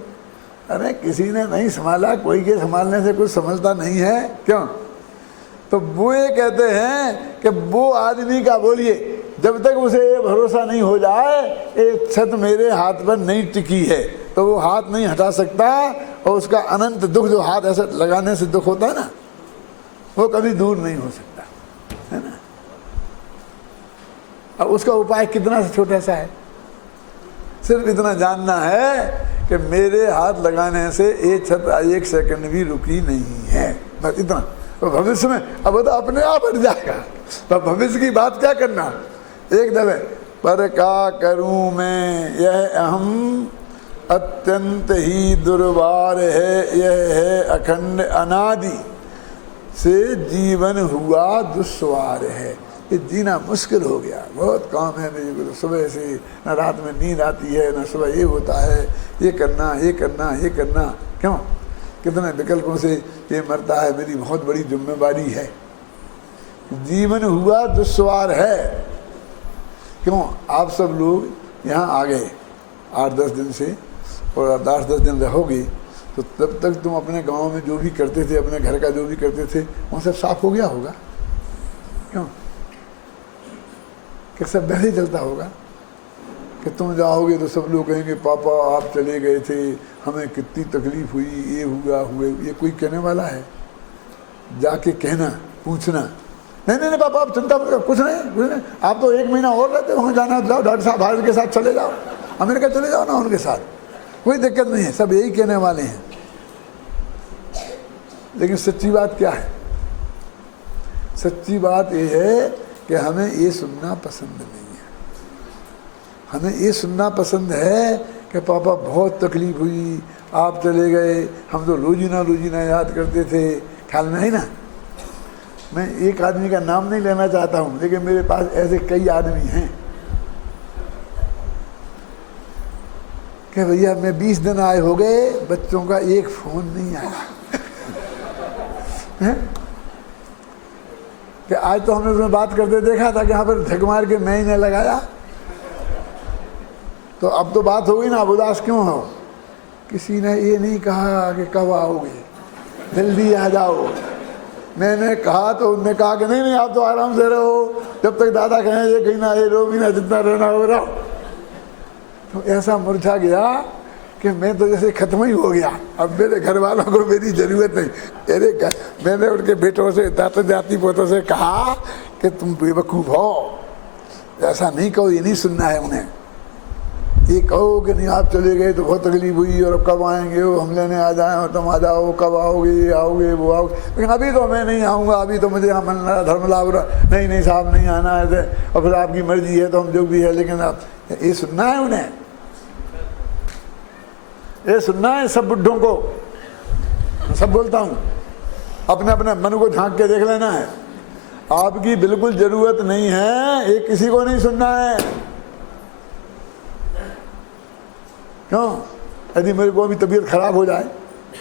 अरे किसी ने नहीं संभाला, कोई के संभालने से कुछ समझता नहीं है। क्यों? तो वो ये कहते हैं कि वो आदमी का बोलिए, जब तक उसे ये भरोसा नहीं हो जाए एक छत मेरे हाथ पर नहीं टिकी है, तो वो हाथ नहीं हटा सकता, और उसका अनंत दुख, जो हाथ ऐसे लगाने से दुख होता है ना, वो कभी दूर नहीं हो सकता, है ना। अब उसका उपाय कितना सा छोटा सा है, सिर्फ इतना जानना है कि मेरे हाथ लगाने से ये छत 1 सेकंड भी रुकी नहीं है, बस इतना। तो भविष्य में अब तो अपने आप हट जाएगा, तो भविष्य की बात क्या करना। एक दफे पर क्या करूं मैं, यह अहम अत्यंत ही दुर्वार है, यह है अखंड अनादि से जीवन हुआ दुस्वार है। ये जीना मुश्किल हो गया, बहुत काम है मेरे को, तो सुबह से न रात में नींद आती है, न सुबह ये होता है, ये करना ये करना ये करना। क्यों? कितने विकल्पों से ये मरता है, मेरी बहुत बड़ी जिम्मेवारी है। जीवन हुआ दुस्वार है। क्यों? आप सब लोग यहाँ आ गए 8-10 दिन से, और 8-10 दिन रहोगे, तो तब तक तुम अपने गांव में जो भी करते थे, अपने घर का जो भी करते थे, वो सब साफ हो गया होगा। क्यों? कि सब वैसे ही चलता होगा कि तुम जाओगे तो सब लोग कहेंगे पापा आप चले गए थे, हमें कितनी तकलीफ हुई, ये हुआ हुए। ये कोई कहने वाला है? जाके कहना, पूछना, नहीं नहीं नहीं पापा आप चिंता मत करो, कुछ नहीं, आप तो 1 महीना और रहते, वहाँ जाना जाओ, डॉक्टर साहब भारत के साथ चले जाओ, अमेरिका चले जाओ ना उनके साथ, कोई दिक्कत नहीं है। सब यही कहने वाले हैं। लेकिन सच्ची बात क्या है? सच्ची बात ये है कि हमें ये सुनना पसंद नहीं है। हमें ये सुनना पसंद है कि पापा बहुत तकलीफ हुई, आप चले गए, हम तो रोजीना याद करते थे। ख्याल में है ना। मैं एक आदमी का नाम नहीं लेना चाहता हूँ, लेकिन मेरे पास ऐसे कई आदमी हैं कि भैया मैं 20 दिन आए हो गए, बच्चों का एक फोन नहीं आया। कि आज तो हमने उसमें बात करते देखा था कि यहाँ पर झक मार के मैं ही ने लगाया, तो अब तो बात होगी ना, अब उदास क्यों हो? किसी ने ये नहीं कहा कि कब आओगे, जल्दी आ जाओ। मैंने कहा तो उन्होंने कहा कि नहीं नहीं आप तो आराम से रहो, जब तक दादा कहें ये कहीं ना, ये रो भी ना, जितना रहना हो रहा। तो ऐसा मुरझा गया कि मैं तो जैसे खत्म ही हो गया। अब मेरे घर वालों को मेरी ज़रूरत नहीं। मैंने उनके बेटों से, दाता जाति पोतों से कहा कि तुम बेवकूफ़ हो, ऐसा नहीं कहो, ये नहीं सुनना है उन्हें। ये कहो कि नहीं आप चले गए तो बहुत तकलीफ हुई, और अब कब आएंगे, वो हम लेने आ जाए, और तुम आ जाओ, कब आओगे, आओगे वो आओगे। लेकिन अभी तो मैं नहीं आऊँगा, अभी तो मुझे यहाँ मन धर्म लाभ रहा, नहीं साहब नहीं आना है, और फिर आपकी मर्जी है तो हम जो भी है। लेकिन आप ये सुनना है उन्हें, ये सुनना है सब बुढ़ों को। सब बोलता हूँ, अपने अपने मन को झांक के देख लेना है। आपकी बिल्कुल जरूरत नहीं है, ये किसी को नहीं सुनना है। क्यों? यदि मेरे को अभी तबीयत खराब हो जाए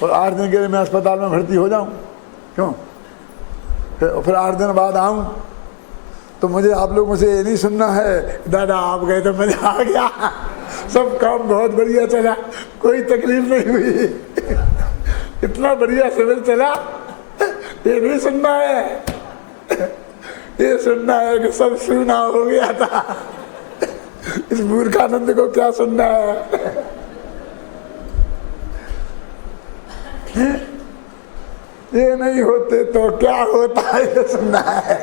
और 8 दिन के लिए मैं अस्पताल में भर्ती हो जाऊं, क्यों? फिर 8 दिन बाद आऊं, तो मुझे आप लोगों से ये नहीं सुनना है दादा आप गए तो मजा आ गया, सब काम बहुत बढ़िया चला, कोई तकलीफ नहीं हुई, इतना बढ़िया शिविर चला। ये नहीं सुनना है। ये सुनना है कि सब सुना हो गया था। इस मूर्खानंद को क्या सुनना है? ये नहीं होते तो क्या होता है, ये सुनना है।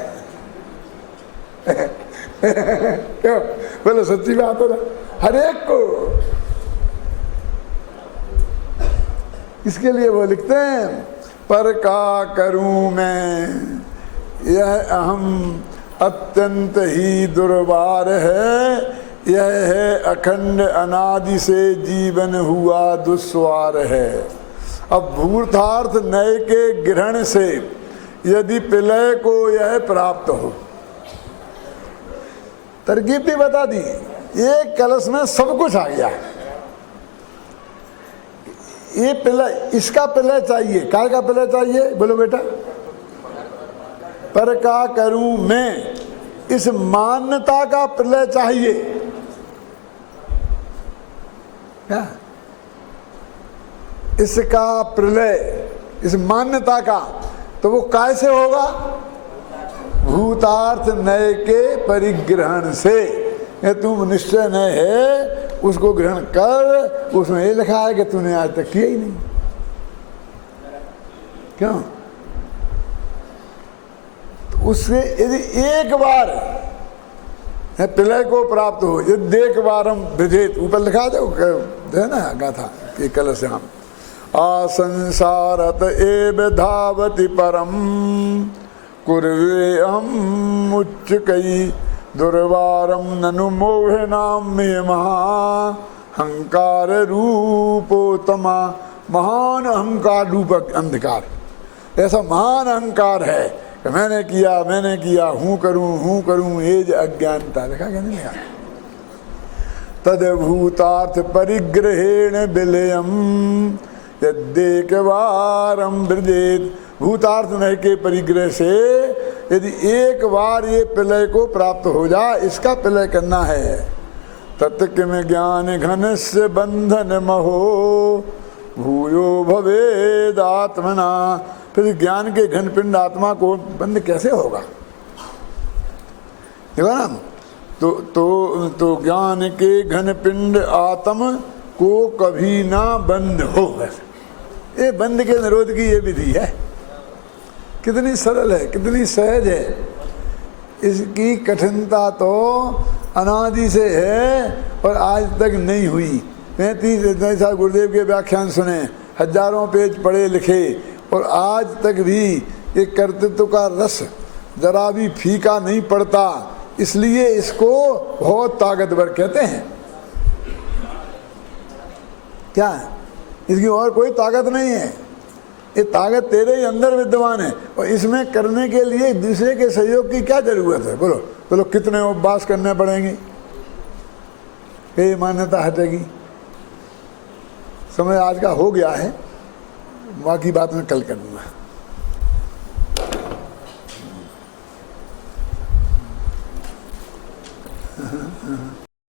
क्यों? बोलो सच्ची बात है ना, हर एक को। इसके लिए वो लिखते हैं पर का करूं मैं, यह अहम अत्यंत ही दुर्वार है, यह है अखंड अनादि से जीवन हुआ दुस्वार है। अब भूतार्थ नए के ग्रहण से यदि प्रलय को यह प्राप्त हो, तरकीब भी बता दी, एक कलश में सब कुछ आ गया। ये प्रलय, इसका प्रलय चाहिए, काय का प्रलय चाहिए बोलो बेटा? पर का करूं मैं, इस मान्यता का प्रलय चाहिए। क्या? इसका प्रलय, इस मान्यता का, तो वो कैसे होगा? भूतार्थ नय के परिग्रहण से। तुम निश्चय नय है उसको ग्रहण कर, उसमें ये लिखा है कि तूने आज तक किया ही नहीं। क्यों? तो उससे यदि एक बार प्रलय को प्राप्त हो, यदि एक बार हम विजेत, ऊपर लिखा दे ना गाथा ये कलश हम आसंसारत एव धावति परम कुर्वे हम उच्च कई दुर्वारम ननु मोह नाम में महा हंकार रूपोतमा। महान अहंकार रूपक अंधकार, ऐसा महान अहंकार है कि मैंने किया, हूँ करूँ, एज अज्ञानता। लिखा क्या नहीं लिखा? तदभूतार्थ परिग्रहेण विलयम यद्येकवारं वृजेत। भूतार्थ नय के परिग्रह से यदि एक बार ये प्रलय को प्राप्त हो जाए, इसका प्रलय करना है। तत्किम ज्ञान घनस्य बंधन महो भूयो भवेद आत्मना। फिर ज्ञान के घन पिंड आत्मा को बंद कैसे होगा? देखो ना, तो ज्ञान के घन पिंड आत्म को कभी ना बंद हो। ये बंद के निरोध की ये विधि है। कितनी सरल है, कितनी सहज है। इसकी कठिनता तो अनादि से है और आज तक नहीं हुई। 35 साल गुरुदेव के व्याख्यान सुने, हजारों पेज पढ़े लिखे, और आज तक भी ये कर्तृत्व का रस जरा भी फीका नहीं पड़ता। इसलिए इसको बहुत ताकतवर कहते हैं। क्या है? इसकी और कोई ताकत नहीं है। ये ताकत तेरे ही अंदर विद्यमान है, और इसमें करने के लिए दूसरे के सहयोग की क्या जरूरत है? बोलो बोलो, कितने उपवास करने पड़ेंगे? ये मान्यता हटेगी। समय आज का हो गया है, बाकी बात मैं कल करूँगा।